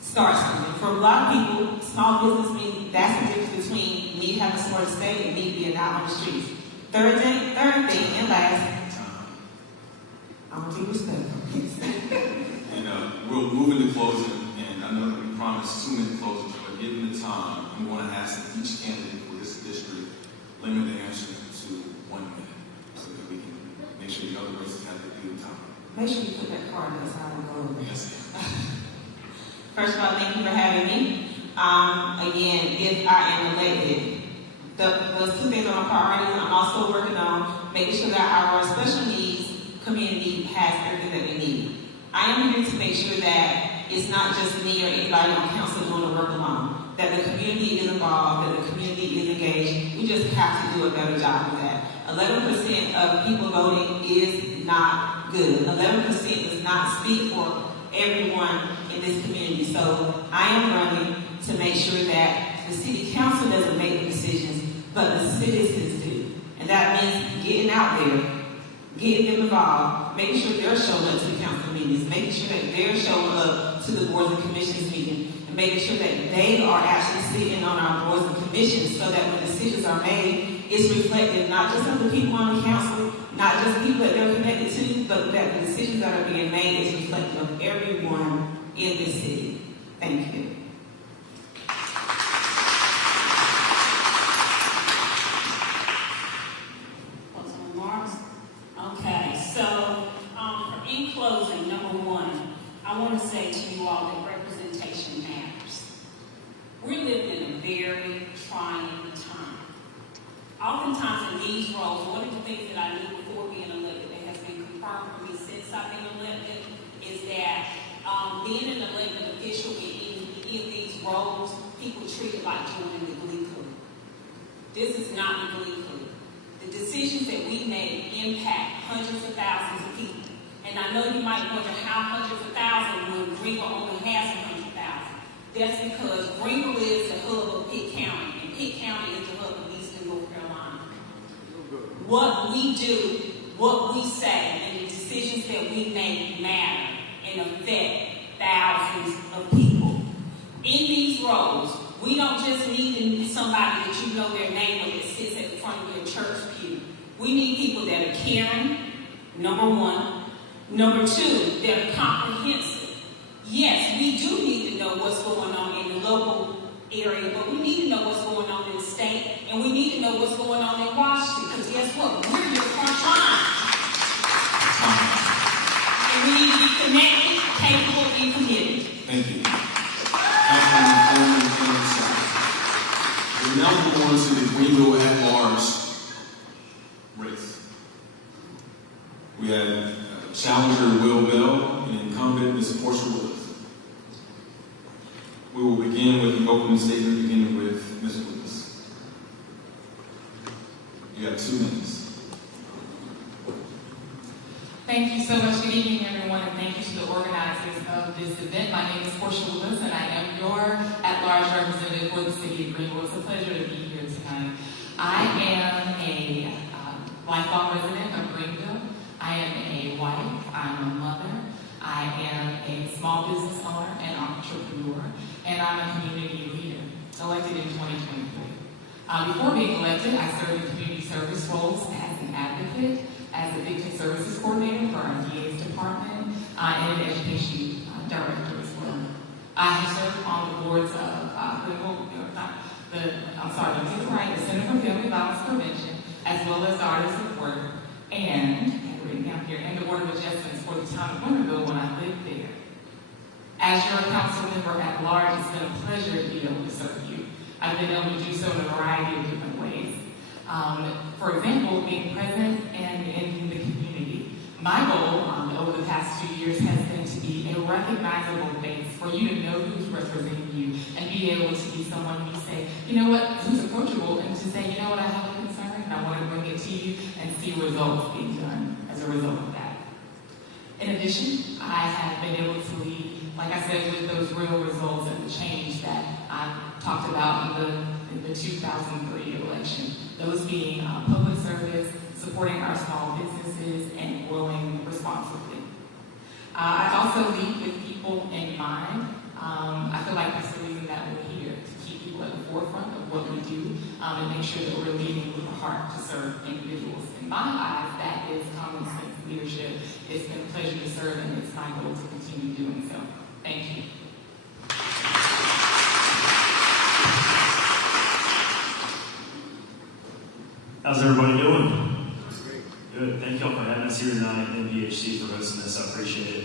start something. For a lot of people, small business means that's the difference between me having somewhere to stay and me being out on the streets. Third thing, and last, I'm going to be respectful. And we'll move into closing, and I know that we promised 2 minute closings, but given the time, I'm going to ask that each candidate for this district limit the answer to 1 minute, so that we can make sure the other races have the due time. Make sure you put that card in the side and go over. Yes, First of all, thank you for having me. Again, if I am elected, those 2 things are my priorities. I'm also working on making sure that our special needs community has everything that we need. I am here to make sure that it's not just me or anybody on council doing the work alone, that the community is involved, that the community is engaged. We just have to do a better job of that. 11% of people voting is not good. 11% does not speak for everyone in this community. So I am running to make sure that the city council doesn't make the decisions, but the citizens do. And that means getting out there, getting them involved, making sure they're showing up to the council meetings, making sure that they're showing up to the boards and commissions meeting, and making sure that they are actually sitting on our boards and commissions so that when decisions are made, it's reflective not just of the people on the council, not just people that they're connected to, but that the decisions that are being made is reflective of everyone in this city. Thank you. Closing remarks? Okay, so in closing, number one, I want to say to you all that representation matters. We're living in a very trying time. Oftentimes in these roles, one of the things that I knew before being elected that has been confirmed for me since I've been elected is that being an elected official in these roles, people treat it like joining the Glee Club. This is not the Glee Club. The decisions that we make impact hundreds of thousands of people. And I know you might wonder how hundreds of thousands when Greenville only has 100,000. That's because Greenville is the hub of Pitt County, and Pitt County is the hub of Eastern North Carolina. What we do, what we say, and the decisions that we make matter and affect thousands of people. In these roles, we don't just need somebody that you know their name of that sits at the front of your church pew. We need people that are caring, number one. Number two, they're comprehensive. Yes, we do need to know what's going on in the local area, but we need to know what's going on in the state, and we need to know what's going on in Washington, because guess what? We're your front line. And we need to be connected, capable, and committed. Thank you. We're now moving on to the Greenville at-large race. We have challenger Will Bell and incumbent Ms. Portia Willis. We will begin with the opening statement, beginning with Ms. Willis. You have 2 minutes. Thank you so much. Good evening, everyone, and thank you to the organizers of this event. My name is Portia Willis, and I am your at-large representative for the city of Greenville. It's a pleasure to be here tonight. I am a lifelong resident of Greenville. I am a wife, I'm a mother, I am a small business owner and entrepreneur, and I'm a community leader, elected in 2023. Before being elected, I served in community service roles as an advocate, as a victim services coordinator for our DA's department, and an education director as well. I have served on the boards of the Center for Family Violence Prevention, as well as the Artists of Work, and the Board of Adjustments for the town of Winterville when I lived there. As your council member at large, it's been a pleasure to be able to serve you. I've been able to do so in a variety of different ways. For example, being present and in the community. My goal over the past 2 years has been to be a recognizable base for you to know who's representing you and be able to be someone who say, you know what, who's approachable, and to say, you know what, I have a concern and I want to bring it to you and see results being done as a result of that. In addition, I have been able to lead, like I said, with those real results and the change that I talked about in the 2003 election. Those being public service, supporting our small businesses, and growing responsibly. I also lead with people in mind. I feel like that's the reason that we're here, to keep people at the forefront of what we do and make sure that we're leading with a heart to serve individuals. In my eyes, that is common sense leadership. It's been a pleasure to serve, and it's my goal to continue doing so. Thank you. How's everybody doing? Good. Thank y'all for having us here tonight. NPHC for hosting this. I appreciate it.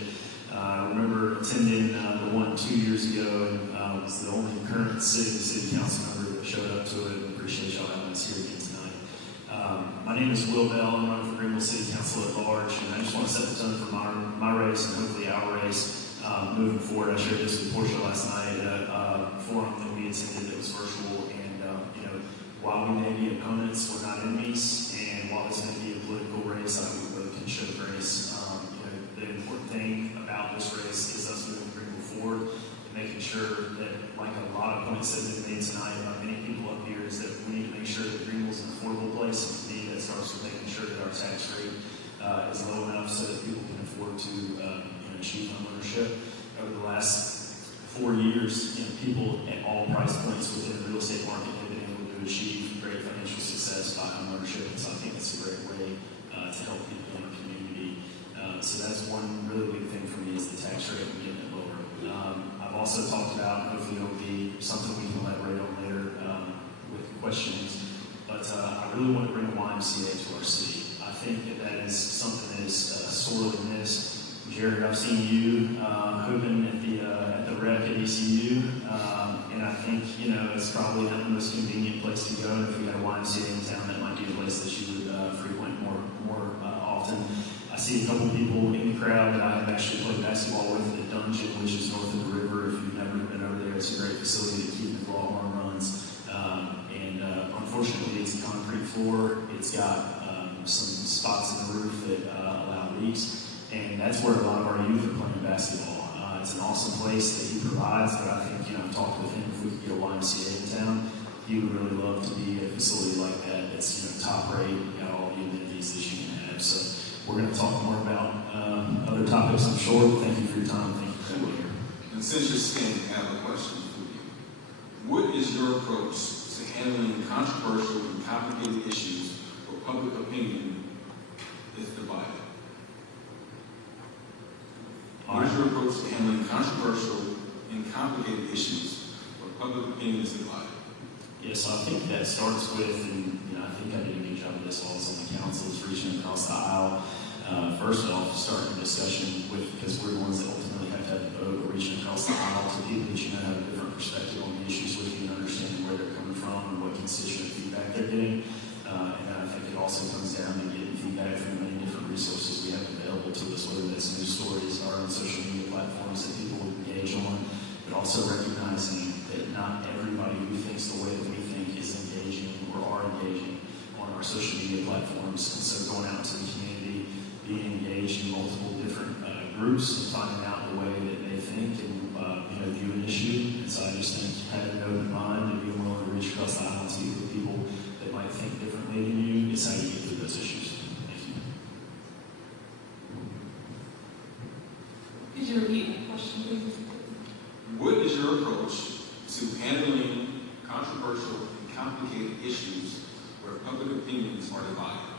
I remember attending the one 2 years ago, and was the only current city council member that showed up to it. Appreciate y'all having us here again tonight. My name is Will Bell. I'm running for Greenville City Council at large, and I just want to set the tone for my race and hopefully our race moving forward. I shared this with Portia last night at a forum that we attended that was virtual, and while we may be opponents, we're not enemies, and while this may be a political race, I think we both can show grace. The important thing about this race is us moving Greenville forward and making sure that, like a lot of points that have been made tonight by many people up here, is that we need to make sure that Greenville's an affordable place, and to me that starts with making sure that our tax rate is low enough so that people can afford to achieve homeownership. Over the last 4 years, people at all price points within the real estate market have been able to achieve great financial success by homeownership, and so I think it's a great way to help questions. But I really want to bring a YMCA to our city. I think that is something that is sorely missed. Jared, I've seen you hooping at the rec at ECU, and I think it's probably not the most convenient place to go. If we had a YMCA in town, that might be a place that you would frequent more often. I see a couple people in the crowd that I have actually played basketball with at Dungeon, which is north of the river. If you've never been over there, it's a great facility to keep the home runs. Unfortunately, it's a concrete floor. It's got some spots in the roof that allow leaks. And that's where a lot of our youth are playing basketball. It's an awesome place that he provides, but I think, I've talked with him, if we could get a YMCA in town, he would really love to be at a facility like that that's, top rate, got all the amenities that you can have. So we're going to talk more about other topics, I'm sure. Thank you for your time. Thank you for being here. And since you're standing, I have a question for you. What is your approach to handling controversial and complicated issues where public opinion is divided? What is your approach to handling controversial and complicated issues where public opinion is divided? Yes, I think that starts with, and I think I did a good job of this while I was on the council, is reaching across the aisle. First off, starting a discussion with, because we're the ones that ultimately have to have the vote, but reaching across the aisle to people that have a different perspective on the issues with you and understanding where they're coming from and what constituent feedback they're getting. And then I think it also comes down to getting feedback from many different resources we have available to us, whether that's news stories, our own social media platforms that people would engage on, but also recognizing that not everybody who thinks the way that we think is engaging or are engaging on our social media platforms. And so going out to the community, being engaged in multiple different groups and finding out the way that they think and view an issue. And so I just think having an open mind and being willing to reach across the aisle and speak with people that might think differently than you is how you get through those issues. Thank you. Could you repeat the question, please? What is your approach to handling controversial and complicated issues where public opinions are divided?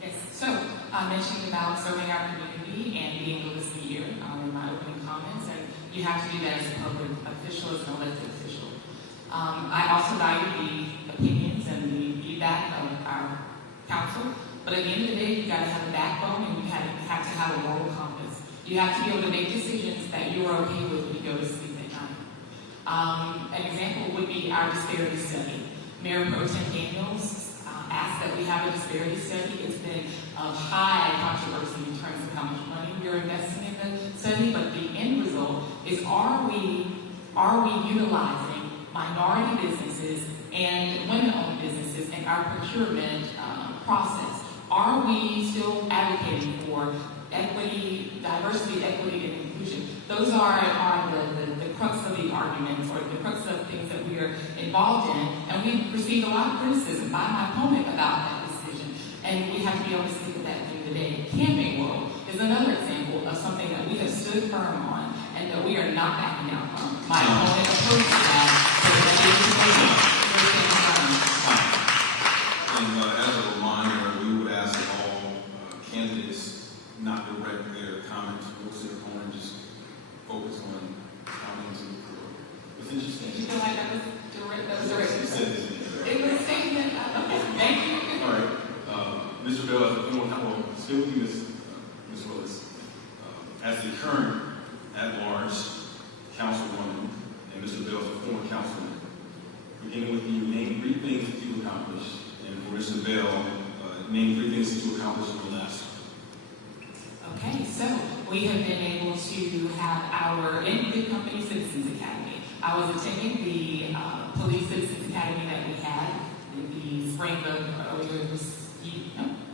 Yes, so I mentioned about serving our community and being a listening ear in my opening comments, and you have to do that as a public official, as an elected official. I also value the opinions and the feedback of our council, but at the end of the day, you've got to have a backbone and you have to have a moral compass. You have to be able to make decisions that you're okay with when you go to sleep at night. An example would be our disparity study. Mayor Pro Tem Daniels asked that we have a disparity study. It's been of high controversy in terms of how much money we're investing in the study, but the end result is are we utilizing minority businesses and women-owned businesses in our procurement process? Are we still advocating for equity, diversity, equity, and inclusion? Those are the crux of the arguments or the crux of things that we are involved in, and we've received a lot of criticism by my opponent about that decision, and we have to be able to stick with that at the end of the day. Camping World is another example of something that we have stood firm on and that we are not backing out from. My opponent opposed that, so that they can And as a reminder, we would ask all candidates not direct their comments towards their opponent, just focus on commenting to the floor. It's interesting. Did you feel like that was direct? That was direct. You said this. It was a statement. Okay, thank you. All right. Mr. Bell, as a former council, still with you, Ms. Willis, as the current at-large councilwoman, and Mr. Bell as a former councilman, beginning with you, name 3 things that you accomplished. And for Mr. Bell, name 3 things that you accomplished in the last. Okay, so we have been able to have our in-good company Citizens Academy. I was attending the Police Citizens Academy that we had in the spring of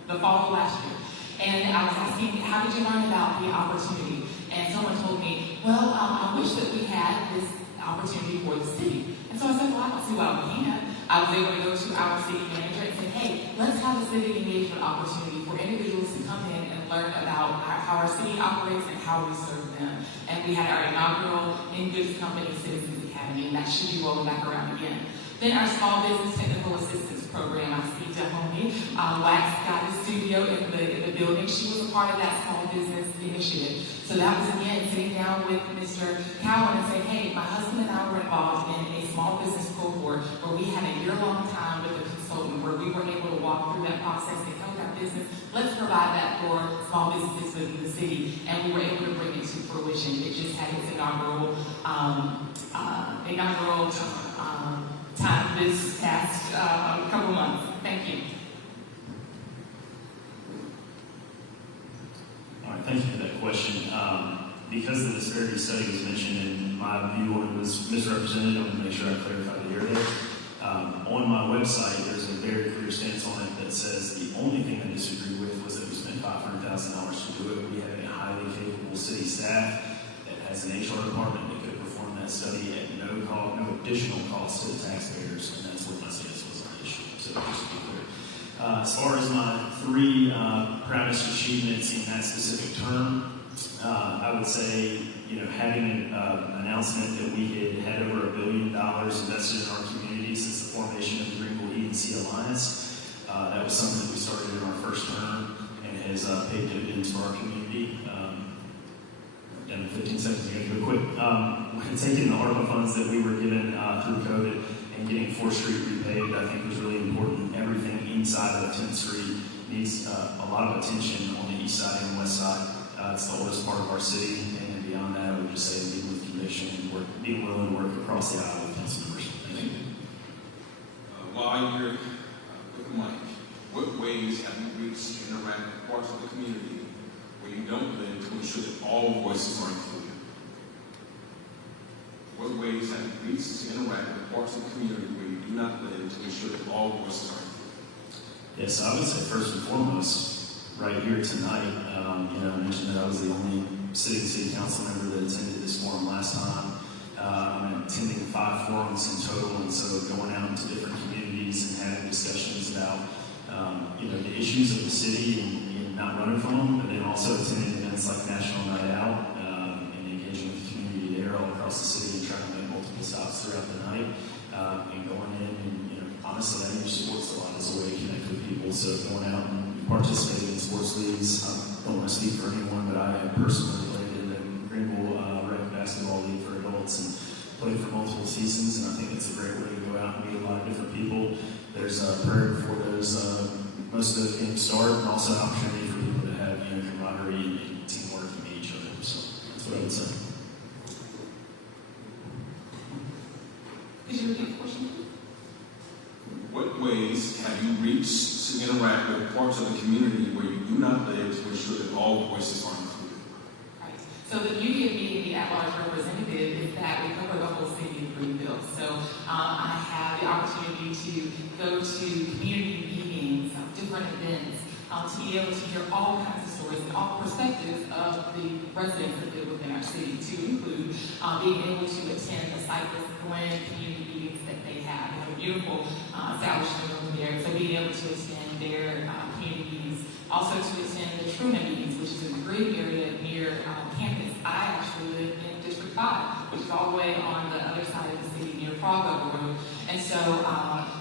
the fall of last year. And I was asking, how did you learn about the opportunity? And someone told me, well, I wish that we had this opportunity for the city. And so I said, well, I don't see why we can't. I was able to go to our city manager and say, hey, let's have a civic engagement opportunity for individuals to come in and learn about how our city operates and how we serve them. And we had our inaugural In Good Company Citizens Academy, and that should be rolling back around again. Then our Small Business Technical Assistance Program, I see Dahomey Wax got the studio in the building. She was a part of that small business initiative. So that was, again, sitting down with Mr. Cowan and saying, hey, my husband and I were involved in a small business cohort where we had a year-long time with a consultant where we were able to walk through that process and help that business. Let's provide that for small businesses within the city. And we were able to bring it to fruition. It just had its inaugural time this past couple months. Thank you. All right, thank you for that question. Because the disparity study was mentioned in my view when it was misrepresented, I want to make sure I clarify the area. On my website, there's a very clear stance on it that says the only thing I disagree with was that we spent $500,000 to do it. We have a highly capable city staff that has an HR department that could perform that study at no cost, no additional cost to the taxpayers, and that's what my stance was on the issue. So just to be clear. As far as my three proudest achievements in that specific term, I would say, having an announcement that we had over $1 billion invested in our community since the formation of the Greenville E&C Alliance. That was something that we started in our first term and has paid dividends for our community. Down to 15 seconds, I got to go quick. Taking the ARPA funds that we were given through COVID and getting 4th Street repaved, I think was really important. Everything inside of 10th Street needs a lot of attention on the east side and west side. It's the oldest part of our city, and beyond that, I would just say leading with conviction and being willing to work across the aisle with council members. Thank you. While you're with the mic, what ways have you reached to interact with parts of the community where you don't live to ensure that all voices are included? What ways have you reached to interact with parts of the community where you do not live to ensure that all voices are included? Yes, I would say first and foremost, right here tonight, I mentioned that I was the only city council member that attended this forum last time. I'm attending 5 forums in total, and so going out into different communities and having discussions about, the issues of the city and not running from them, but then also attending events like National Night Out and engaging with the community there all across the city and trying to make multiple stops throughout the night and going in and, honestly, I think sports a lot as a way to connect with people, so going out and participating in sports leagues. I don't want to speak for anyone, but I have personally played in the Greenville Rec Basketball League for adults and played for multiple seasons, and I think it's a great way to go out and meet a lot of different people. There's prayer before those most of the games start, and also an opportunity for people to have camaraderie and teamwork and meet each other. So that's what I would say. Could you repeat the question? What ways have you reached to interact with parts of the community where you do not live to ensure that all voices are included? Right. So the beauty of being the at-large representative is that we cover the whole city of Greenville. So I have the opportunity to go to community meetings, different events, to be able to hear all kinds of stories and all perspectives of the residents that live within our city, to include being able to attend the Cypress Glen community meetings that they have. They have a beautiful establishment over there, so being able to attend their community meetings. Also to attend the Truman meetings, which is in the Green area near campus. I actually live in District 5, which is all the way on the other side of the city near Froggo Road. And so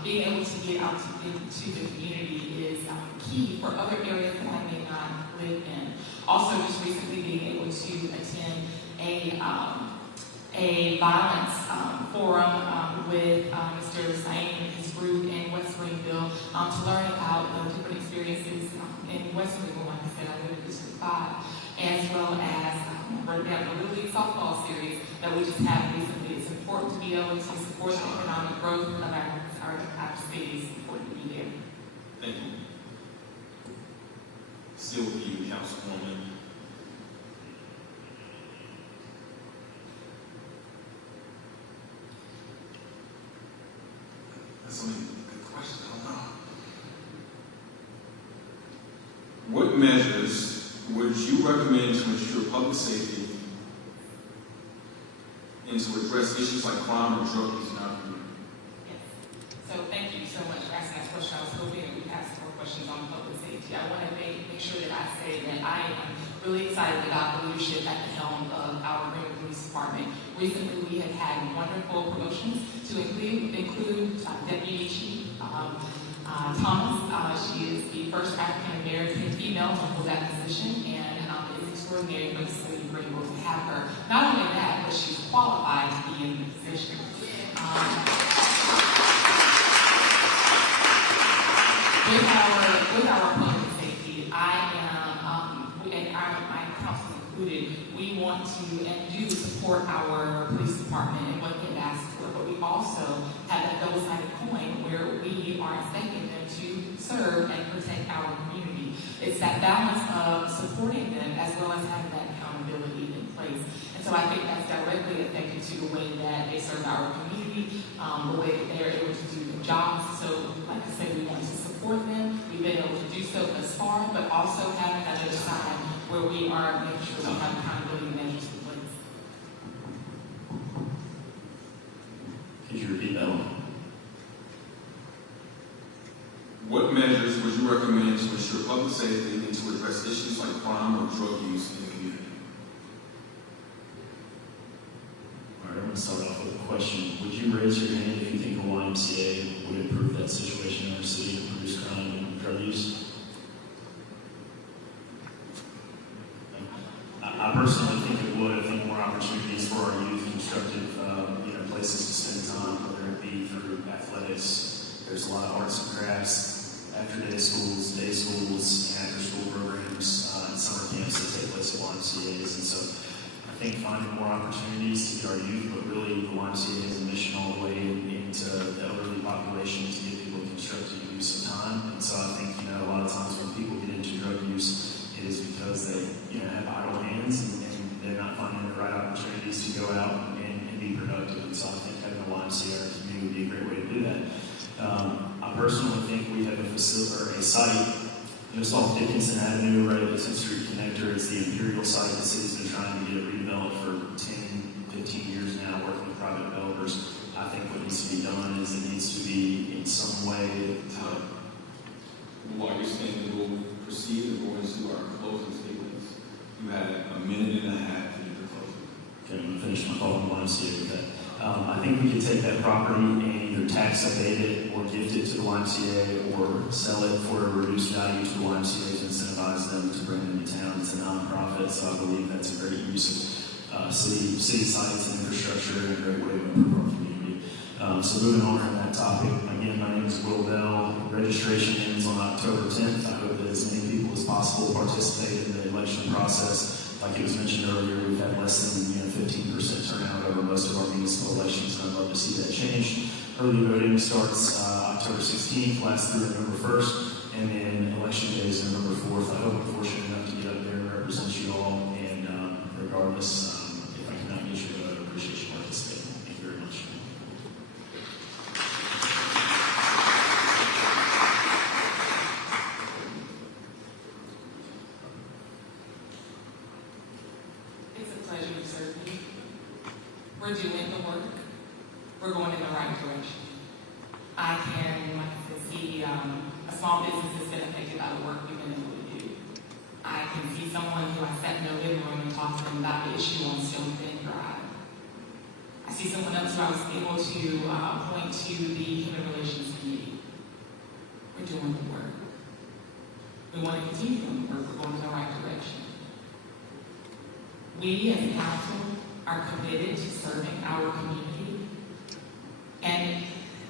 being able to get out into the community is key for other areas that I may not live in. Also, just recently being able to attend a violence forum with Mr. Sain and his group in West Greenville to learn about the different experiences in West Greenville. Like I said, I live in District 5, as well as we have the Little League softball series that we just had recently. It's important to be able to support the economic growth of our city. It's important to be there. Thank you. Still with you, Councilwoman. That's only a good question. I don't know. What measures would you recommend to ensure public safety and to address issues like crime or drug use in our community? Yes. So thank you so much for asking that question. I was hoping that we ask more questions on public safety. I want to make sure that I say that I am really excited about the leadership at the helm of our Greenville Police Department. Recently, we have had wonderful promotions to include Deputy Chief Thomas. She is the first African American female to hold that position, and it's extraordinary for the city of Greenville to have her. Not only that, but she's qualified to be in the position. With our public safety, I am, and my council included, we want to and do support our police department and what they've asked for, but we also have that double-sided coin where we are expecting them to serve and protect our community. It's that balance of supporting them as well as having that accountability in place. And so I think that's directly affected to the way that they serve our community, the way that they're able to do their jobs. So, like I said, we want to support them. We've been able to do so thus far, but also having that other side where we are making sure we have accountability measures in place. Could you repeat that one? What measures would you recommend to ensure public safety and to address issues like crime or drug use in the community? All right, I'm going to start off with a question. Would you raise your hand if you think the YMCA would improve that situation in our city and reduce crime and drug use? I personally think it would. I think more opportunities for our youth, constructive places to spend time, whether it be through athletics. There's a lot of arts and crafts, after-day schools, day schools, and after-school programs, and summer camps that take place at YMCA's. And so I think finding more opportunities to get our youth, but really the YMCA has a mission all the way into the elderly population to get people constructive use of time. And so I think, a lot of times when people get into drug use, it is because they, have idle hands and they're not finding the right opportunities to go out and be productive. And so I think having a YMCA in our community would be a great way to do that. I personally think we have a facility or a site just off Dickinson Avenue, right at the 10th Street connector. It's the Imperial site. The city's been trying to get it redeveloped for 10, 15 years now, working with private developers. I think what needs to be done is it needs to be in some way. While you're saying that we'll proceed and go into our closing statements, you had a minute and a half to do your closing. Okay, I'm going to finish my thought on YMCA with that. I think we could take that property and either tax abate it or gift it to the YMCA or sell it for a reduced value to the YMCA to incentivize them to bring them to town. It's a nonprofit, so I believe that's a great use of city sites and infrastructure and a great way to improve our community. So moving on from that topic, again, my name is Will Bell. Registration ends on October 10th. I hope that as many people as possible participate in the election process. Like it was mentioned earlier, we've had less than 15% turnout over most of our municipal elections, and I'd love to see that change. Early voting starts October 16th, lasts through November 1st, and then election day is November 4th. I hope I'm fortunate enough to get up there and represent you all, and regardless, if I cannot get you, I appreciate you participating. Thank you very much. It's a pleasure to serve you. We're doing the work. We're going in the right direction. I can, like I said, see a small business has been affected by the work we've been able to do. I can see someone who I sat in their living room and talked to them about the issue on Stone Bend Drive. I see someone else who I was able to point to the Human Relations Committee. We're doing the work. We want to continue doing the work. We're going in the right direction. We as a council are committed to serving our community. And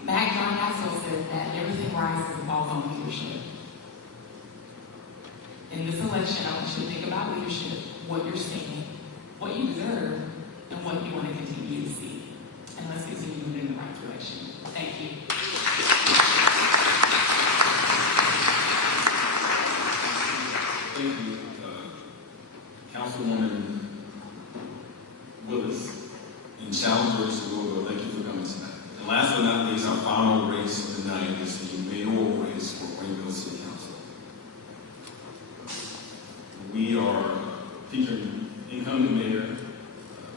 Mac John Maxwell said that everything rises and falls on leadership. In this election, I want you to think about leadership, what you're seeing, what you deserve, and what you want to continue to see. And let's continue moving in the right direction. Thank you. Thank you, Councilwoman Willis and Challenger to Louisville. Thank you for coming tonight. And last but not least, our final race of the night is the mayoral race for Greenville City Council. We are featuring incumbent mayor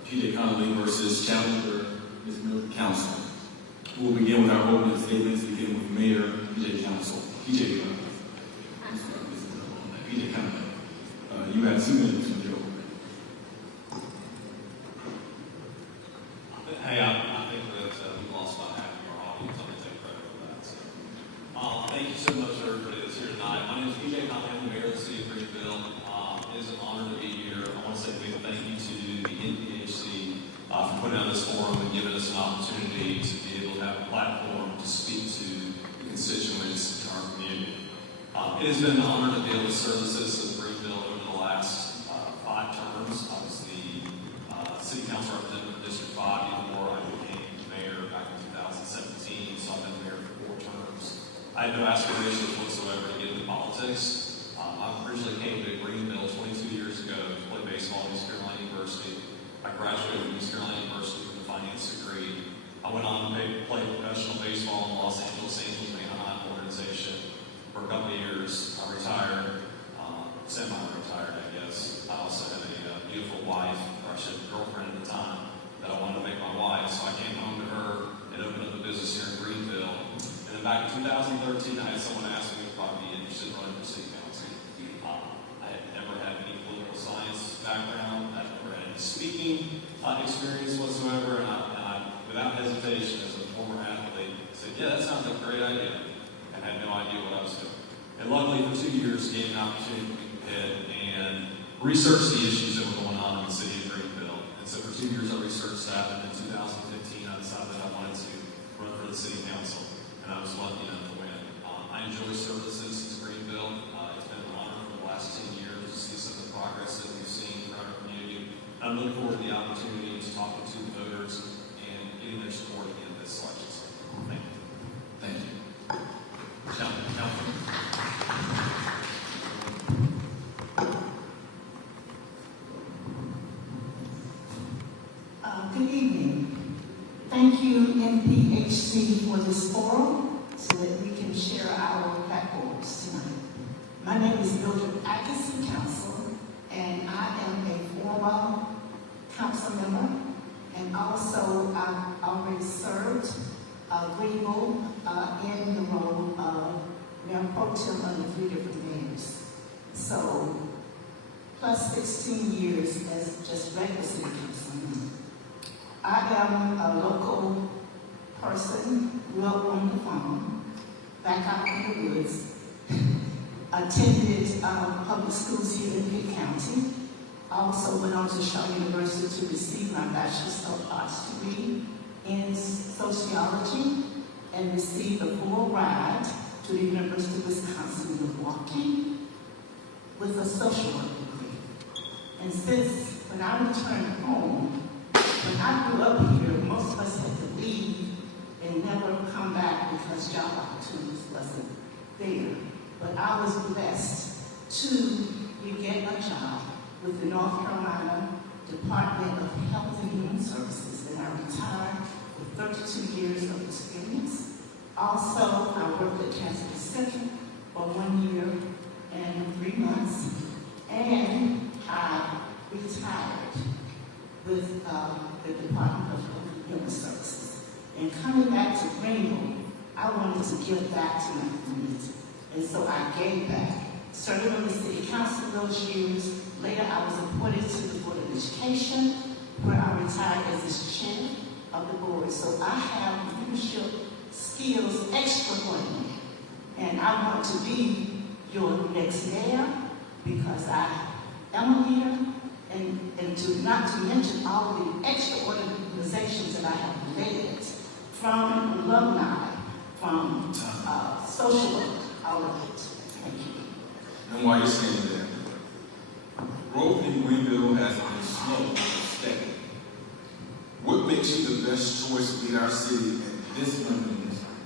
P.J. Connolly versus challenger Ms. Miller Council. We will begin with our opening statements, beginning with Mayor P.J. Connolly. You had 2 minutes with Joe. Hey, I think that we lost about half of our audience. I'm going to take credit for that. So, thank you so much for everybody that's here tonight. My name is PJ Conley. I'm the mayor of the city of Greenville. It is an honor to be here. I want to say a big thank you to the NPHC for putting on this forum and giving us an opportunity to be able to have a platform to speak to the constituents in our community. It has been an honor to be able to serve the citizens of Greenville over the last 5 terms. I was the city council representative of District 5 before I became mayor back in 2017, so I've been mayor for 4 terms. I had no aspirations whatsoever to get into politics. I originally came to Greenville 22 years ago to play baseball at East Carolina University. I graduated from East Carolina University with a finance degree. I went on to play professional baseball in the Los Angeles Anaheim organization for a couple of years. I retired, semi-retired, I guess. I also had a beautiful wife, or I should have a girlfriend at the time, that I wanted to make my wife. So I came home to her and opened up a business here in Greenville. And then back in 2013, I had someone ask me if I'd be interested in running for city council. I had never had any political science background. I'd never had any speaking experience whatsoever. And I, without hesitation, as a former athlete, said, yeah, that sounds like a great idea. And had no idea what I was doing. And luckily, for 2 years, gained an opportunity to be ahead and research the issues that were going on in the city of Greenville. And so for 2 years, I researched that. And in 2015, I decided that I wanted to run for the city council. And I was lucky enough to win. I enjoy serving the citizens of Greenville. It's been an honor for the last 10 years to see some of the progress that we've seen throughout our community. I'm looking forward to the opportunity to talk to the voters and getting their support again this election cycle. Thank you. Thank you. Councilman. Good evening. Thank you, NPHC, for this forum so that we can share our platforms tonight. My name is Mildred Atkinson, council, and I am a former council member, and also I've already served Greenville in the role of Mayor Pro Tem under 3 different mayors. So, plus 16 years as just regular city councilman. I am a local person, grew up on the farm, back out in the woods, attended public schools here in Pitt County. I also went on to Shaw University to receive my Bachelor's of Arts degree in sociology and received a full ride to the University of Wisconsin, Milwaukee with a social work degree. And since when I returned home, when I grew up here, most of us had to leave and never come back because job opportunities wasn't there. But I was blessed to get a job with the North Carolina Department of Health and Human Services, and I retired with 32 years of experience. Also, I worked at Cancer Center for 1 year and 3 months, and I retired with the Department of Health and Human Services. And coming back to Greenville, I wanted to give back to my community. And so I gave back. Started on the city council those years. Later, I was appointed to the Board of Education, where I retired as the chair of the board. So I have leadership skills extraordinary. And I want to be your next mayor because I am a leader. And not to mention all the extraordinary organizations that I have led, from alumni, from social work, all of it. Thank you. And while you're standing there, growth in Greenville has been slow and steady. What makes you the best choice to lead our city at this moment in time?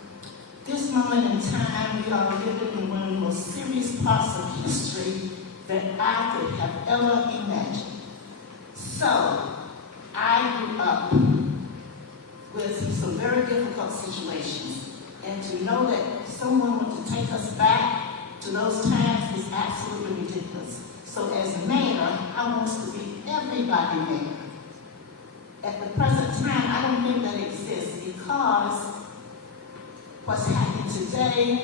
This moment in time, we are living in one of the most serious parts of history that I could have ever imagined. So, I grew up with some very difficult situations, and to know that someone wants to take us back to those times is absolutely ridiculous. So as mayor, I want to be everybody mayor. At the present time, I don't think that exists because what's happening today,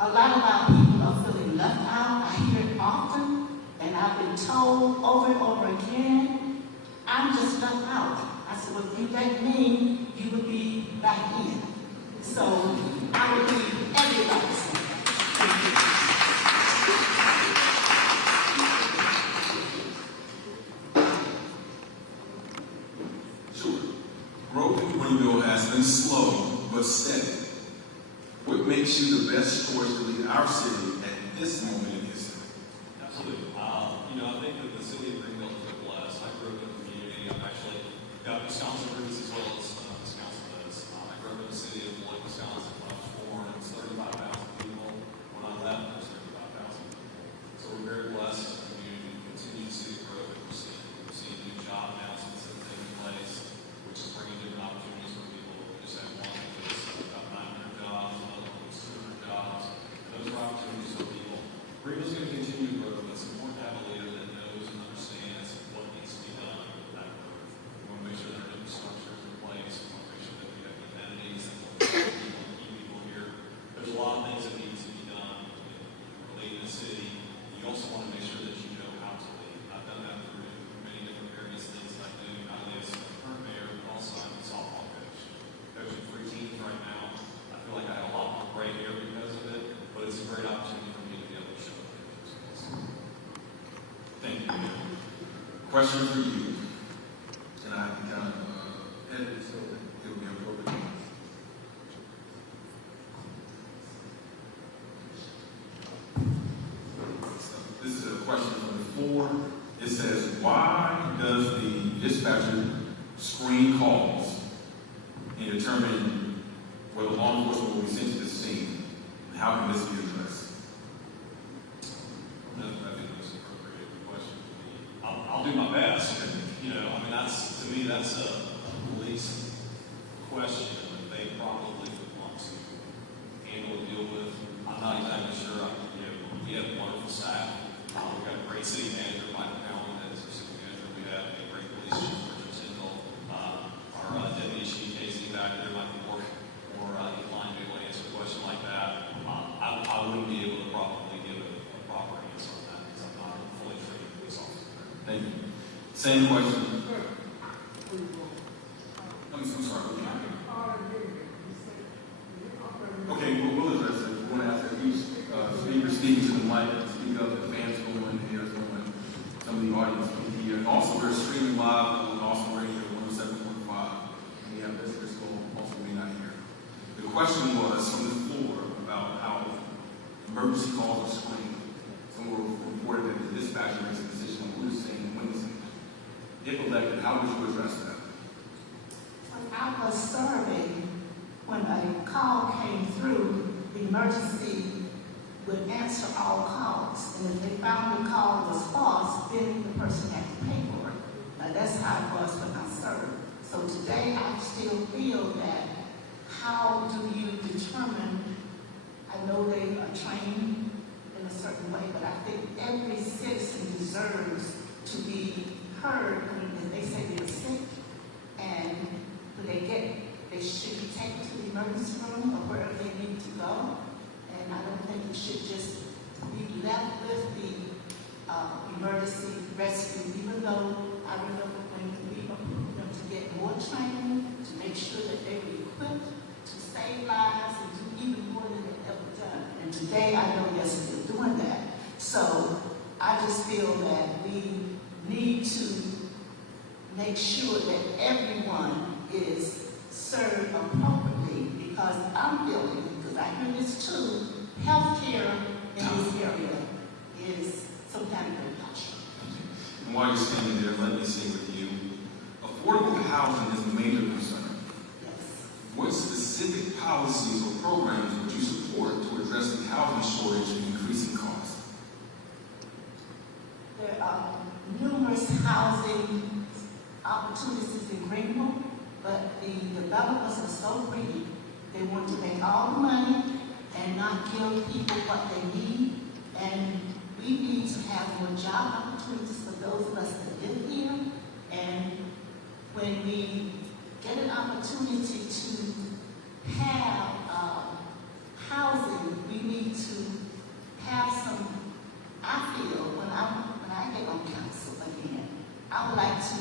a lot of our people are feeling left out. I hear it often. And I've been told over and over again, I'm just not out. I said, well, if you let me, you would be back in. So I would need everybody's support. Sure. Growth in Greenville has been slow but steady. What makes you the best choice to lead our city at this moment in history? Absolutely. I think that the city of Greenville is blessed. I grew up in the community. I've actually got Wisconsin roots as well as Wisconsin does. I grew up in the city of Lloyd, Wisconsin. When I was born, it was 35,000 people. When I left, it was 35,000 people. So we're very blessed as a community to continue to see the growth that we're seeing. We're seeing new job announcements that are taking place, which is bringing different opportunities for people. We just had one that was about 900 jobs, another one was 200 jobs. And those are opportunities for people. Greenville's going to continue to grow, but it's important to have a leader that knows and understands what needs to be done with that growth. We want to make sure that our infrastructure is in place. We want to make sure that we have the amenities and we'll keep people here. There's a lot of things that need to be done in leading the city. You also want to make sure that you know how to lead. I've done that through many different various things that I do. Not only as a current mayor, but also I'm a softball coach. Coaching 3 teams right now. I feel like I have a lot more gray hair because of it, but it's a great opportunity for me to be able to show up. Thank you. Question for you. And I can kind of edit it so that it will be appropriate. This is a question from the floor. It says, why does the dispatcher screen calls and determine whether law enforcement will be sent to the scene? How can this be addressed? I think that's an appropriate question for me. I'll do my best. To me, that's a police question that they probably would want to handle and deal with. I'm not exactly sure. We have wonderful staff. We've got a great city manager, Michael Cowan, as our city manager. We have a great police chief, Richard Tyndall. Our deputy chief, Casey, back there might be more inclined to be able to answer a question like that. I wouldn't be able to probably give a proper answer on that because I'm not a fully trained police officer. Thank you. Same question. I'm sorry. Okay, we'll address it. We're going to ask each speaker speaking to the mic to speak up. The fans going, the ears going, some of the audience can hear. And also, we're streaming live on Awesome Radio 107.5. And we have visitors who also may not hear. The question was from the floor about how emergency calls are screened. Someone reported that the dispatcher makes a decision on who to sing and when to sing. If elected, how would you address that? When I was serving, when a call came through, the emergency would answer all calls. And if they found the call was false, then the person had to pay for it. Now that's how it was when I served. So today I still feel that how do you determine, I know they are trained in a certain way, but I think every citizen deserves to be heard when they say they're sick and they should be taken to the emergency room or wherever they need to go. And I don't think it should just be left with the emergency rescue, even though I remember when we approved them to get more training, to make sure that they were equipped to save lives and do even more than they've ever done. And today I know they're still doing that. So I just feel that we need to make sure that everyone is served appropriately, because I'm feeling, because I hear this too, healthcare in this area is sometimes very costly. And while you're standing there, let me say with you, affordable housing is a major concern. Yes. What specific policies or programs would you support to address the housing shortage and increasing costs? There are numerous housing opportunities in Greenville, but the developers are so greedy. They want to make all the money and not give people what they need. And we need to have more job opportunities for those of us that live here. And when we get an opportunity to have housing, we need to have some, I feel, when I I would like to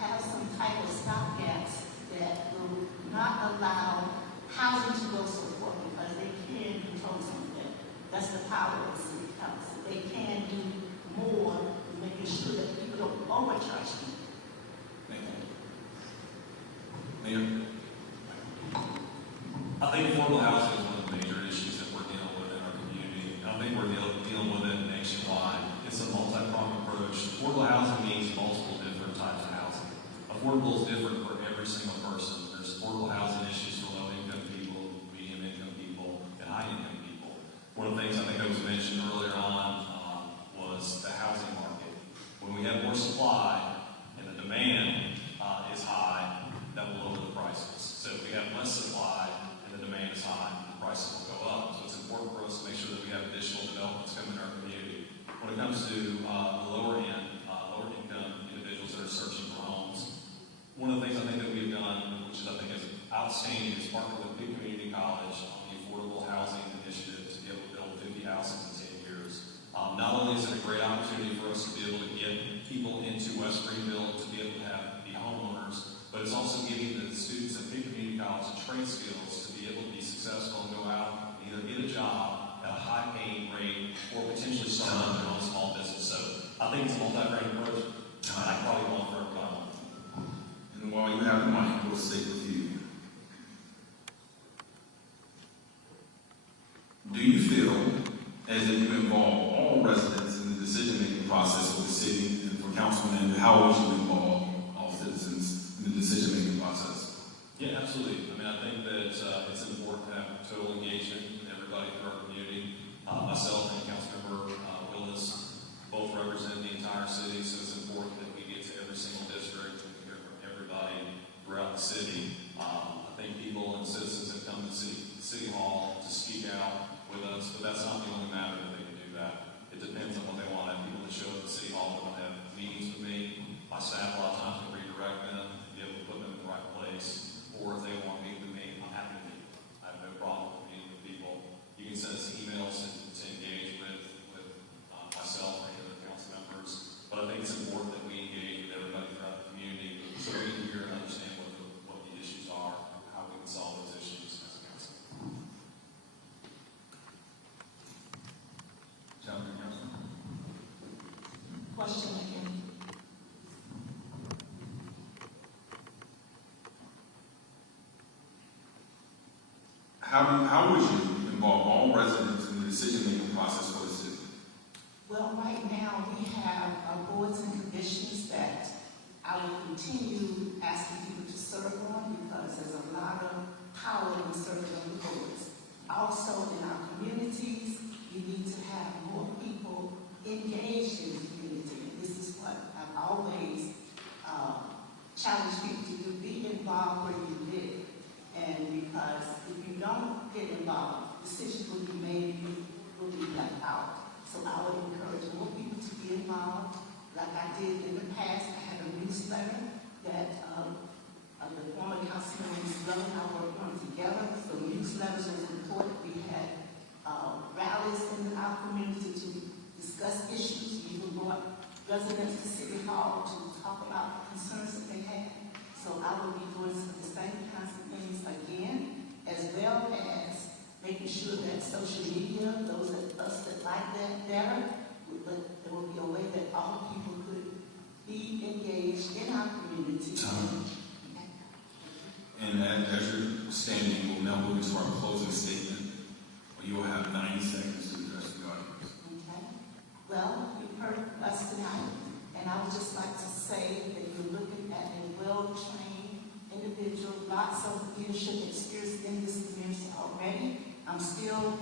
have some type of stopgaps that will not allow housing to go so far, because they can control some of that. That's the power of the city council. They can do more to making sure that people don't overcharge them. Thank you. Mayor? I think affordable housing is one of the major issues that we're dealing with in our community. I think we're dealing with it nationwide. It's a multi-pronged approach. Affordable housing means multiple different types of housing. Affordable is different for every single person. There's affordable housing issues for low-income people, medium-income people, and high-income people. One of the things I think that was mentioned earlier on was the housing market. When we have more supply and the demand is high, that will lower the prices. So if we have less supply and the demand is high, the prices will go up. So it's important for us to make sure that we have additional developments coming in our community. When it comes to the lower income individuals that are searching for homes, one of the things I think that we've done, which I think is outstanding, is partner with Pitt Community College on the Affordable Housing Initiative to be able to build 50 houses in 10 years. Not only is it a great opportunity for us to be able to get people into West Greenville to be able to be homeowners, but it's also giving the students at Pitt Community College the trade skills to be able to be successful and go out and either get a job at a high-paying rate or potentially start up their own small business. So I think it's a multi-pronged approach. I probably won't for everybody. And while you have the mic, we'll stick with you. Do you feel as if you involve all residents in the decision-making process for the city and for councilmen, how would you involve all citizens in the decision-making process? Yeah, absolutely. I mean, I think that it's important to have total engagement with everybody in our community. Myself and Councilmember Willis both represent the entire city, so it's important that we get to every single district and hear from everybody throughout the city. I think people and citizens have come to City Hall to speak out with us, but that's not the only matter that they can do that. It depends on what they want. I have people that show up at City Hall that want to have meetings with me. My staff a lot of times can redirect them and be able to put them in the right place. Or if they want to meet with me, I'm happy to meet. I have no problem with meeting with people. You can send us emails to engage with myself or any other council members. But I think it's important that we engage with everybody throughout the community so we can hear and understand what the issues are, how we can solve those issues as a council. Question again. How would you involve all residents in the decision-making process for the city? Well, right now, we have boards and commissions that I will continue asking people to serve on, because there's a lot of power in serving on the boards. Also, in our communities, we need to have more people engaged in the community. And this is what I've always challenged people to do: be involved where you live. And because if you don't get involved, decisions will be made, you will be left out. So I would encourage more people to be involved. Like I did in the past, I had a newsletter that the former councilman Sloan and I worked on together. So newsletters was important. We had rallies in our community to discuss issues. We even brought residents to City Hall to talk about the concerns that they had. So I will be doing some of the same kinds of things again, as well as making sure that social media, those of us that like that better, but there will be a way that all people could be engaged in our community. And as you're standing, we'll now move into our closing statement. You will have 90 seconds to address the audience. Okay. Well, you've heard us tonight, and I would just like to say that you're looking at a well-trained individual, lots of leadership experience in this community already. I'm still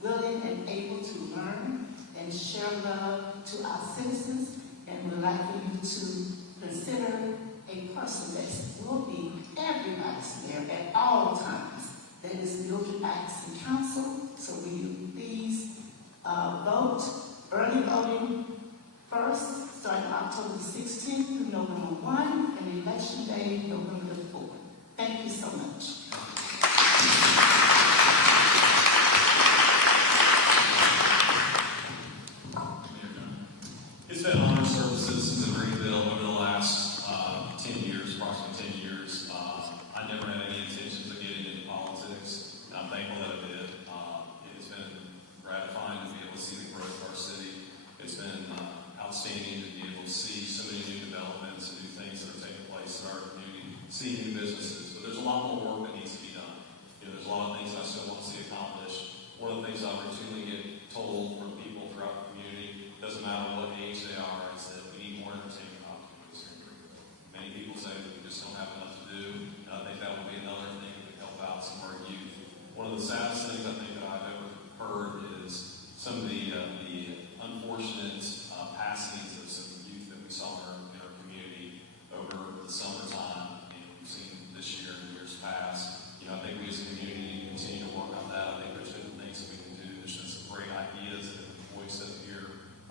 willing and able to learn and share love to our citizens, and would like for you to consider a person that will be everybody's mayor at all times. That is Mildred Atkinson Council. So will you please vote, early voting first, starting October the 16th through November 1, and election day, November the 4th. Thank you so much. It's been an honor to serve the citizens of Greenville over the last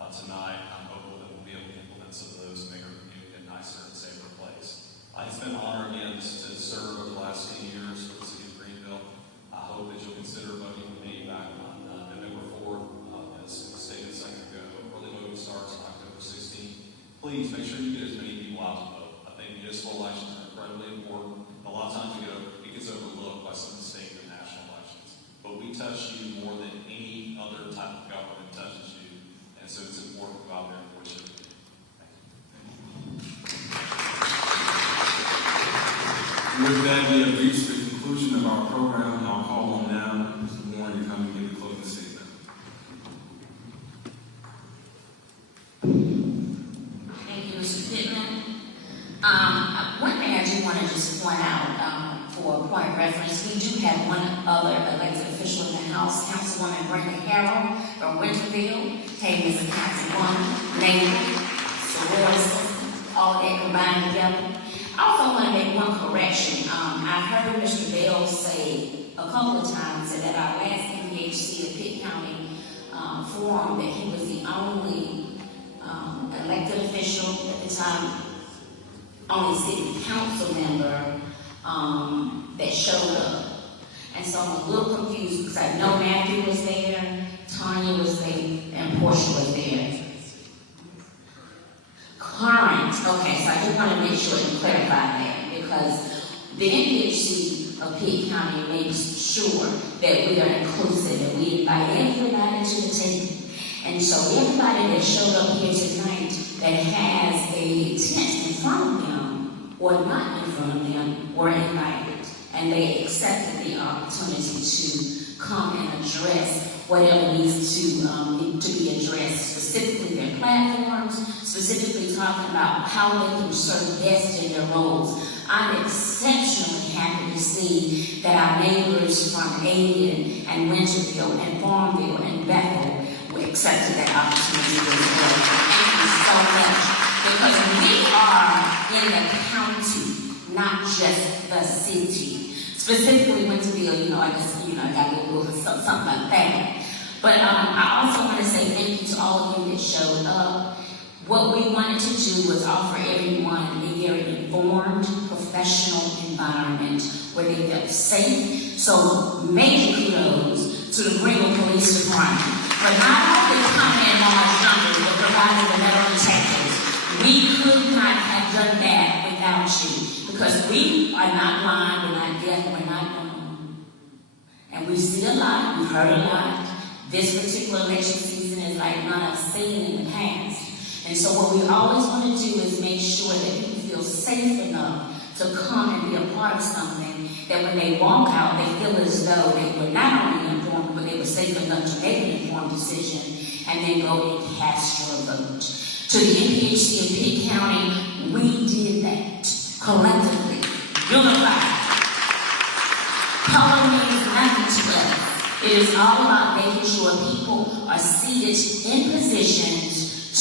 tonight. I'm hopeful that we'll be able to implement some of those and make our community a nicer and safer place. It's been an honor again to serve over the last 10 years for the city of Greenville. I hope that you'll consider voting with me back on November 4th. As stated a second ago, early voting starts on October 16th. Please make sure you get as many people out to vote. I think municipal elections are incredibly important. A lot of times it gets overlooked by some of the state and national elections. But we touch you more than any other type of government touches you. And so it's important to go out there and voice your opinion. With that, we have reached the conclusion of our program. I'll call on now Mr. Warren to come and give the closing statement. Thank you, Mr. Pittman. One thing I do want to just point out for a point of reference, we do have one other elected official in the House, Councilwoman Brenda Harrell from Winterville. Hey, Mr. Councilwoman, neighbor, sorority, all of that combined together. I also want to make one correction. I heard Mr. Bell say a couple of times that at our last NPHC of Pitt County forum that he was the only elected official at the time, only city council member that showed up. And so I'm a little confused because I know Matthew was there, Tanya was there, and Portia was there. Current, okay, so I just want to make sure and clarify that because the NPHC of Pitt County makes sure that we are inclusive and we invite everybody to the table. And so everybody that showed up here tonight that has a tent in front of them or not in front of them were invited. And they accepted the opportunity to come and address whatever needs to be addressed, specifically their platforms, specifically talking about how they can serve best in their roles. I'm exceptionally happy to see that our neighbors from Aden and Winterville and Farmville and Bethel accepted that opportunity as well. Thank you so much. Because we are in the county, not just the city. Specifically Winterville, I got a little something like that. But I also want to say thank you to all of you that showed up. What we wanted to do was offer everyone a very informed, professional environment where they felt safe. So major kudos to the Greenville Police Department for not only coming in large numbers, but providing the metal detectors. We could not have done that without you because we are not blind, we're not deaf, we're not dumb. And we see a lot, we've heard a lot. This particular election season is like none I've seen in the past. And so what we always want to do is make sure that people feel safe enough to come and be a part of something that when they walk out, they feel as though they were not only informed, but they were safe enough to make an informed decision and then go and cast your vote. To the NPHC of Pitt County, we did that collectively, unified. Color means nothing to us. It is all about making sure people are seated in positions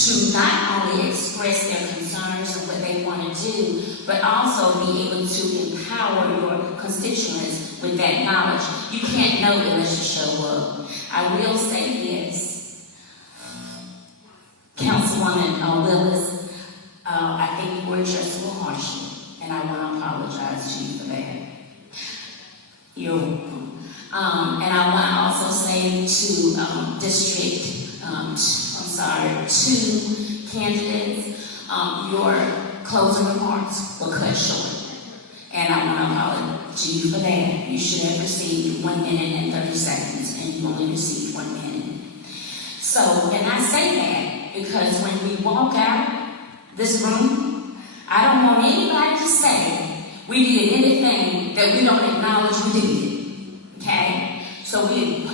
to not only express their concerns and what they want to do, but also be able to empower your constituents with that knowledge. You can't know unless you show up. I will say this, Councilwoman Willis, I think you were addressed a little harshly, and I want to apologize to you for that. You're welcome. And I want to also say to two candidates, your closing remarks were cut short. And I want to apologize to you for that. You should have received 1 minute and 30 seconds, and you only received 1 minute. So, and I say that because when we walk out this room, I don't want anybody to say we did anything that we don't acknowledge we did. Okay? So we've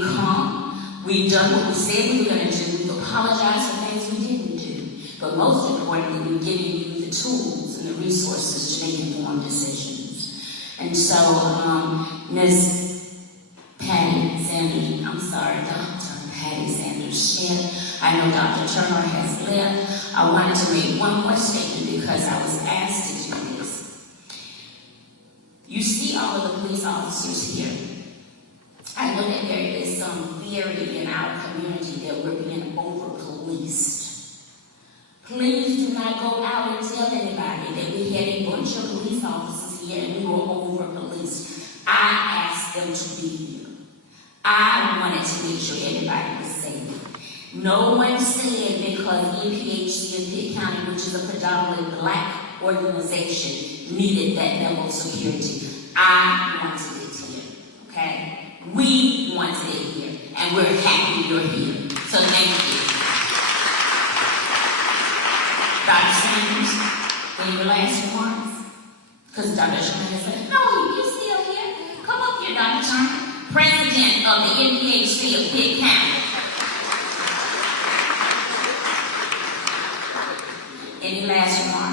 come, we've done what we said we were going to do, we've apologized for things we didn't do. But most importantly, we've given you the tools and the resources to make informed decisions. And so, Ms. Patty Sanders, Dr. Patty Sanders-Smith, I know Dr. Turner has left. I wanted to make one more statement because I was asked to do this. You see all of the police officers here. I know that there is some theory in our community that we're being over-policed. wanted to make sure everybody was safe. No one said because NPHC of Pitt County, which is a predominantly black organization, needed that level of security. I wanted it here, okay? We wanted it here, and we're happy you're here. So thank you. Dr. Sanders, any last remarks? Because Dr. Sherman said, no, you're still here. Come up here, Dr. Sherman. President of the NPHC of Pitt County. Any last remarks?